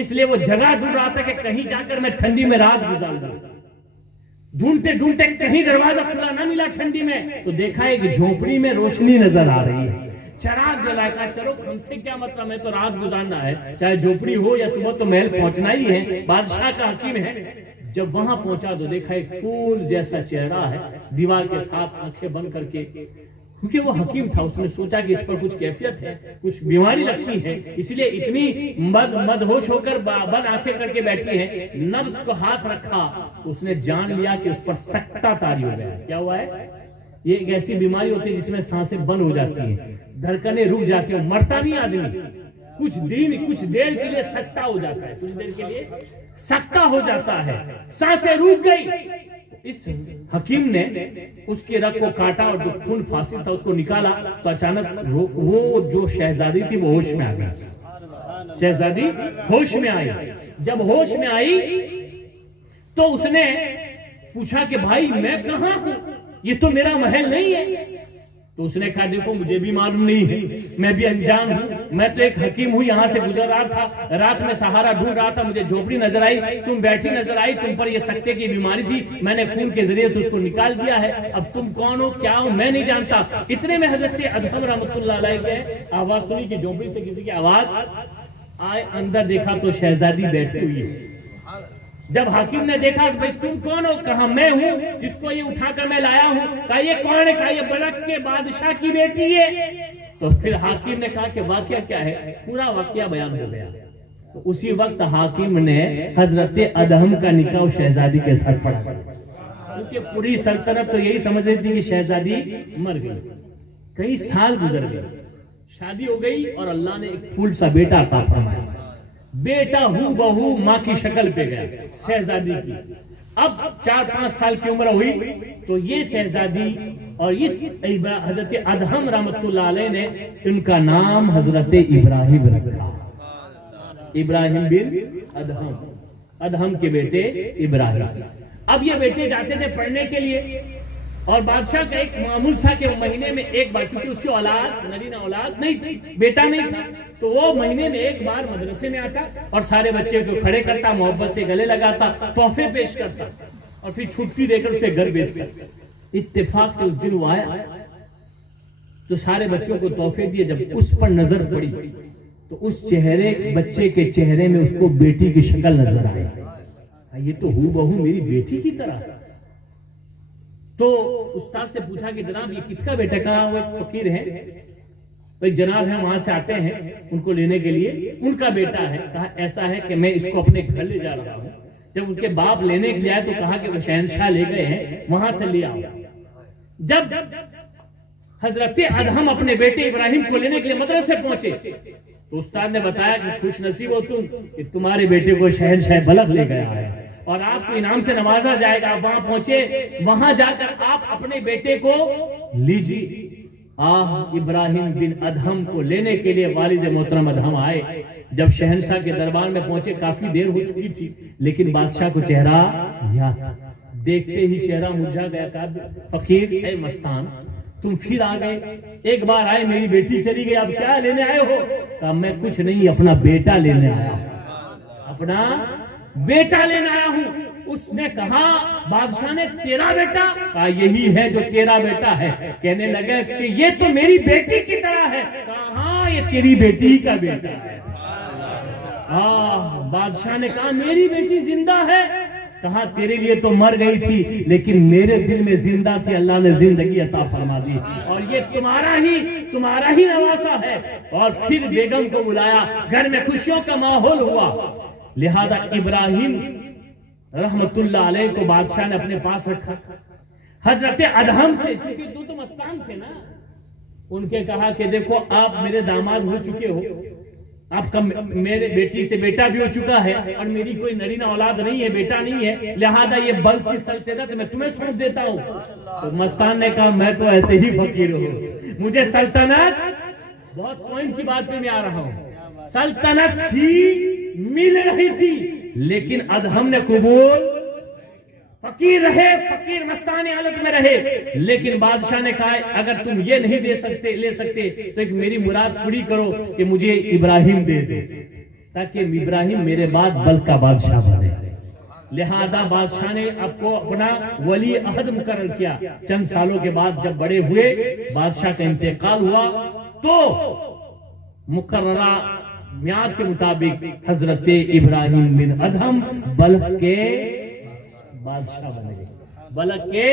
اس لیے وہ جگہ ڈھونڈ رہا تھا کہ کہیں جا کر میں ٹھنڈی میں رات گزار دوں۔ ڈھونڈتے ڈھونڈتے کہیں دروازہ کھلا نہ ملا ٹھنڈی میں، تو دیکھا ایک جھونپڑی میں روشنی نظر آ رہی ہے، چراغ جلایا، کہا چلو ہم سے کیا مطلب ہے، تو رات گزارنا ہے، چاہے جھونپڑی ہو یا صبح تو محل پہنچنا ہی ہے، بادشاہ کا حکیم ہے۔ جب وہاں پہنچا تو دیکھا ایک پھول جیسا چہرہ ہے، دیوار کے ساتھ آنکھیں بند کر کے، کیونکہ وہ حکیم تھا، اس نے سوچا کہ اس پر کچھ کیفیت ہے، کچھ بیماری لگتی ہے، اس لیے اتنی مدہوش ہو کر بند آنکھیں کر کے بیٹھی ہے۔ نبض کو ہاتھ رکھا، اس نے جان لیا کہ اس پر سکتہ طاری ہو گیا۔ کیا ہوا ہے؟ یہ ایک ایسی بیماری ہوتی ہے جس میں سانسیں بند ہو جاتی ہیں، دھڑکنیں رک جاتی ہیں، مرتا نہیں آدمی، کچھ دیر کے لیے سکتہ ہو جاتا ہے، کچھ دیر کے لیے سکتہ ہو جاتا ہے، سانسیں رک گئی۔ اس حکیم نے اس کے رگ کو کاٹا اور جو خون فاسد تھا اس کو نکالا، تو اچانک وہ جو شہزادی تھی وہ ہوش میں آ گئی۔ شہزادی ہوش میں آئی، جب ہوش میں آئی تو اس نے پوچھا کہ بھائی میں کہاں ہوں، یہ تو میرا محل نہیں ہے۔ تو اس نے کہا دیکھو مجھے بھی معلوم نہیں ہے، میں بھی انجان ہوں، میں تو ایک حکیم ہوں، یہاں سے گزر رہا تھا، رات میں سہارا ڈھونڈ رہا تھا، مجھے جھوپڑی نظر آئی، تم بیٹھی نظر آئی، تم پر یہ سکتے کی بیماری تھی، میں نے خون کے ذریعے سے اس کو نکال دیا ہے، اب تم کون ہو کیا ہو میں نہیں جانتا۔ اتنے میں حضرت ادہم رحمۃ اللہ علیہ کے آواز سنی کہ جھوپڑی سے کسی کی آواز آئے، اندر دیکھا تو شہزادی بیٹھی ہوئی ہے۔ جب حاکم نے دیکھا کہ بھئی تم کون ہو، کہا میں ہوں جس کو یہ اٹھا کر میں لایا ہوں، کہا یہ کون ہے، کہا یہ بلخ کے بادشاہ کی بیٹی ہے۔ تو پھر حاکم نے کہا کہ واقعہ کیا ہے، پورا واقعہ بیان ہو گیا۔ تو اسی وقت حاکم نے حضرت ادہم کا نکاح شہزادی کے ساتھ پڑھا، کیونکہ پوری سلطنت تو یہی سمجھ رہی تھی کہ شہزادی مر گئی۔ کئی سال گزر گئے، شادی ہو گئی اور اللہ نے ایک پھول سا بیٹا عطا فرمایا، بیٹا ہو بہو ماں کی شکل پہ گیا شہزادی کی۔ اب 4-5 سال کی عمر ہوئی تو یہ شہزادی اور اس حضرت ادہم رحمۃ اللہ علیہ نے ان کا نام حضرت ابراہیم رکھا، ابراہیم بن ادہم، ادہم کے بیٹے ابراہیم۔ اب یہ بیٹے جاتے تھے پڑھنے کے لیے، اور بادشاہ کا ایک معمول تھا کہ وہ مہینے میں ایک بار، چونکہ اس کی اولاد نرینہ اولاد نہیں تھی، بیٹا نہیں تھا، تو وہ مہینے میں ایک بار مدرسے میں آتا اور سارے بچے کو کھڑے کرتا، محبت سے گلے لگاتا، تحفے پیش کرتا اور پھر چھٹی دے کر اسے گھر بھیجتا۔ اتفاق سے اس دن وہ آیا تو سارے بچوں کو تحفے دیے، جب اس پر نظر پڑی تو اس بچے کے چہرے میں اس کو بیٹی کی شکل نظر آئی، یہ تو ہو بہو میری بیٹی کی طرح۔ تو استاد سے پوچھا کہ جناب یہ کس کا بیٹا، کہا وہ ایک فقیر ہے، تو ایک جناب ہیں وہاں سے آتے ہیں ان کو لینے کے لیے، ان کا بیٹا ہے۔ کہا ایسا ہے کہ میں اس کو اپنے گھر لے جا رہا ہوں، جب ان کے باپ لینے کے لیے آئے تو کہا کہ وہ شہنشاہ لے گئے ہیں، وہاں سے لے آؤ۔ جب حضرت ادہم اپنے بیٹے ابراہیم کو لینے کے لیے مدرسے پہنچے تو استاد نے بتایا کہ خوش نصیب ہو تم کہ تمہارے بیٹے کو شہنشاہ بلخ لے گیا ہے اور آپ کو انعام سے نوازا جائے گا۔ آپ وہاں پہنچے، وہاں جا کر آپ اپنے بیٹے کو لیجیے۔ ابراہیم بن ادہم کو لینے کے لیے والد محترم ادہم آئے۔ جب شہنشاہ کے دربار میں پہنچے کافی دیر ہو چکی تھی، لیکن بادشاہ کو چہرہ یاد تھا، دیکھتے ہی چہرہ مرجھا گیا۔ کہا فقیر اے مستان تم پھر آ گئے، ایک بار آئے میری بیٹی چلی گئی، اب کیا لینے آئے ہو؟ کہا میں کچھ نہیں، اپنا بیٹا لینے آیا ہوں، اپنا بیٹا لینے آیا ہوں۔ اس نے کہا بادشاہ نے تیرا بیٹا؟ کہا یہی ہے جو تیرا بیٹا ہے۔ کہنے لگا کہ یہ تو میری بیٹی کی طرح ہے۔ کہا ہاں یہ تیری بیٹی کا بیٹا ہے۔ بادشاہ نے کہا میری بیٹی زندہ ہے؟ کہا تیرے لیے تو مر گئی تھی لیکن میرے دل میں زندہ تھی، اللہ نے زندگی عطا فرما دی، اور یہ تمہارا ہی نواسا ہے۔ اور پھر بیگم کو بلایا، گھر میں خوشیوں کا ماحول ہوا۔ لہذا ابراہیم رحمت اللہ علیہ کو بادشاہ نے اپنے پاس رکھا۔ حضرت ادہم سے، چونکہ دو تو مستان تھے نا، ان کے کہا کہ دیکھو آپ میرے داماد ہو چکے ہو، آپ کا میرے بیٹی سے بیٹا بھی ہو چکا ہے اور میری کوئی نرینہ اولاد نہیں ہے، بیٹا نہیں ہے، لہذا یہ بلخ کی سلطنت میں تمہیں سونپ دیتا ہوں۔ تو مستان نے کہا میں تو ایسے ہی فقیر ہوں، مجھے سلطنت بہت پوائنٹ کی بات پہ میں آ رہا ہوں. سلطنت تھی, مل رہی تھی, لیکن ادہم نے قبول, فقیر رہے, فقیر مستانی حالت میں رہے, لیکن بادشاہ نے کہا اگر تم یہ نہیں لے سکتے تو ایک میری مراد پوری کرو کہ مجھے ابراہیم دے دو, تاکہ ابراہیم میرے بعد بلخ کا بادشاہ بنے. لہذا بادشاہ نے آپ کو اپنا ولی عہد مقرر کیا. چند سالوں کے بعد جب بڑے ہوئے, بادشاہ کا انتقال ہوا, تو مقررہ میعاد کے مطابق حضرت ابراہیم بن ادہم بلخ کے بادشاہ بن گئے, بلخ کے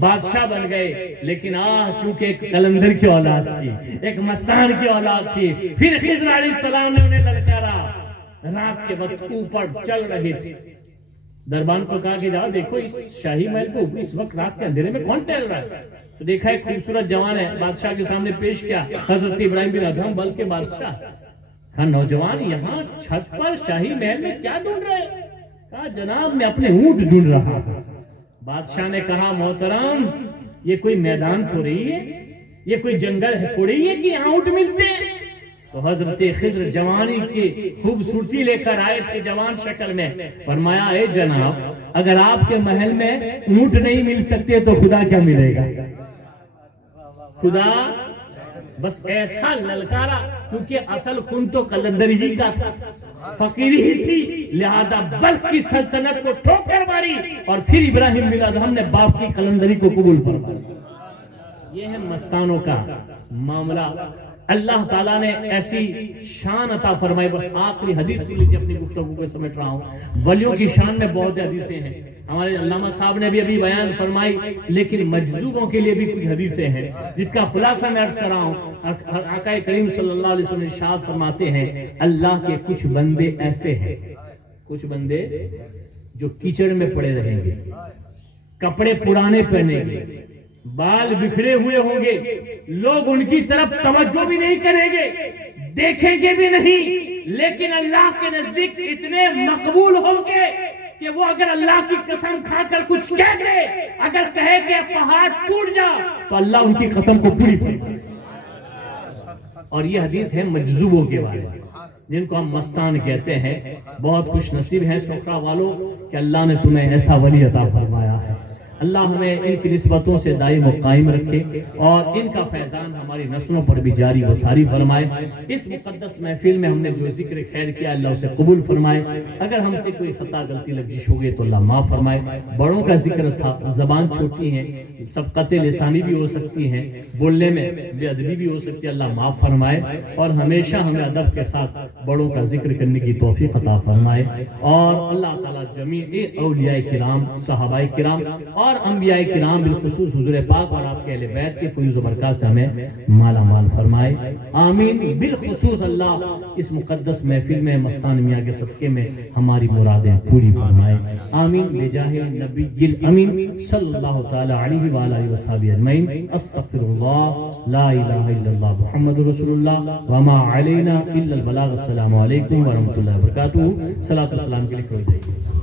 بادشاہ بن گئے. لیکن چونکہ ایک قلندر کی اولاد تھی, ایک مستان کی اولاد تھی, پھر خضر علیہ السلام نے انہیں للکارا. رات کے وقت اوپر چل رہے تھے, دربان کو کہا کہ جاؤ دیکھو اس شاہی محل کو اس وقت رات کے اندھیرے میں کون ٹہل رہا ہے. تو دیکھا ایک خوبصورت جوان ہے, بادشاہ کے سامنے پیش کیا, حضرت ابراہیم بن ادہم بلخ کے بادشاہ. ہاں نوجوان یہاں چھت پر شاہی محل میں کیا ڈھونڈ رہے؟ کہا جناب میں اپنے اونٹ ڈھونڈ رہا ہوں. بادشاہ نے کہا محترم یہ کوئی میدان تھوڑی ہے, یہ کوئی جنگل ہے تھوڑی ہے کہ یہاں اونٹ ملتے ہیں. تو حضرت خضر جوانی کی خوبصورتی لے کر آئے تھے جوان شکل میں. فرمایا اے جناب اگر آپ کے محل میں اونٹ نہیں مل سکتے تو خدا کیا ملے گا؟ خدا بس ایسا للکارا, کیونکہ اصل خون تو قلندری کا تھا, فقیری ہی تھی, لہذا بلخ کی سلطنت کو ٹھوکر ماری اور پھر ابراہیم بن ادہم نے باپ کی قلندری کو قبول فرمایا. یہ ہے مستانوں کا معاملہ. اللہ تعالیٰ نے ایسی شان عطا فرمائی. بس آخری حدیث سن لیجیے, اپنی گفتگو کو سمیٹ رہا ہوں. ولیوں کی شان میں بہت حدیثیں ہیں, ہمارے علامہ صاحب نے بھی ابھی بیان فرمائی, لیکن مجذوبوں کے لیے بھی کچھ حدیثیں ہیں جس کا خلاصہ میں عرض کر رہا ہوں. آقا کریم صلی اللہ علیہ وسلم ارشاد فرماتے ہیں اللہ کے کچھ بندے ایسے ہیں, کچھ بندے جو کیچڑ میں پڑے رہیں گے, کپڑے پرانے پہنیں گے, بال بکھرے ہوئے ہوں گے, لوگ ان کی طرف توجہ بھی نہیں کریں گے, دیکھیں گے بھی نہیں, لیکن اللہ کے نزدیک اتنے مقبول ہوں گے کہ وہ اگر اللہ کی قسم کھا کر کچھ کہہ دے, اگر کہے کہ پہاڑ ٹوٹ جا, تو اللہ ان کی قسم کو پوری کرے. اور یہ حدیث ہے مجذوبوں کے بارے میں, جن کو ہم مستان کہتے ہیں. بہت خوش نصیب ہے سخرا والوں کہ اللہ نے تمہیں ایسا ولی عطا فرمایا ہے. اللہ ہمیں ان کی نسبتوں سے دائم و قائم رکھے اور ان کا فیضان ہماری نسلوں پر بھی جاری و ساری فرمائے. اس مقدس محفل میں ہم نے جو ذکر خیر کیا اللہ اسے قبول فرمائے. اگر ہم سے کوئی خطا غلطی لفظش ہو گئی تو اللہ معاف فرمائے. بڑوں کا ذکر تھا, زبان چھوٹی ہے, سبقت لسانی بھی ہو سکتی ہیں, بولنے میں بے ادبی بھی ہو سکتی ہے, اللہ معاف فرمائے اور ہمیشہ ہمیں ادب کے ساتھ بڑوں کا ذکر کرنے کی توفیق عطا فرمائے. اور اللہ تعالیٰ جمیع اولیاء کرام, صحابہ کرام اور انبیاء کرام بالخصوص حضور پاک اور آپ کے اہل بیت کے فیض و برکات سے ہمیں مالا مال فرمائے. آمین. بالخصوص اللہ اس مقدس محفل میں مستان میاں کے صدقے میں ہماری مرادیں پوری فرمائے. آمین. بجاہ نبی الامین صلی اللہ تعالی علیہ وآلہ وصحبہ اجمعین. استغفر اللہ, لا الہ الا اللہ, محمد رسول اللہ, وما علینا الا البلاغ. السلام علیکم ورحمۃ اللہ وبرکاتہ. صلاۃ و سلام کے لیے کھڑو جائیے.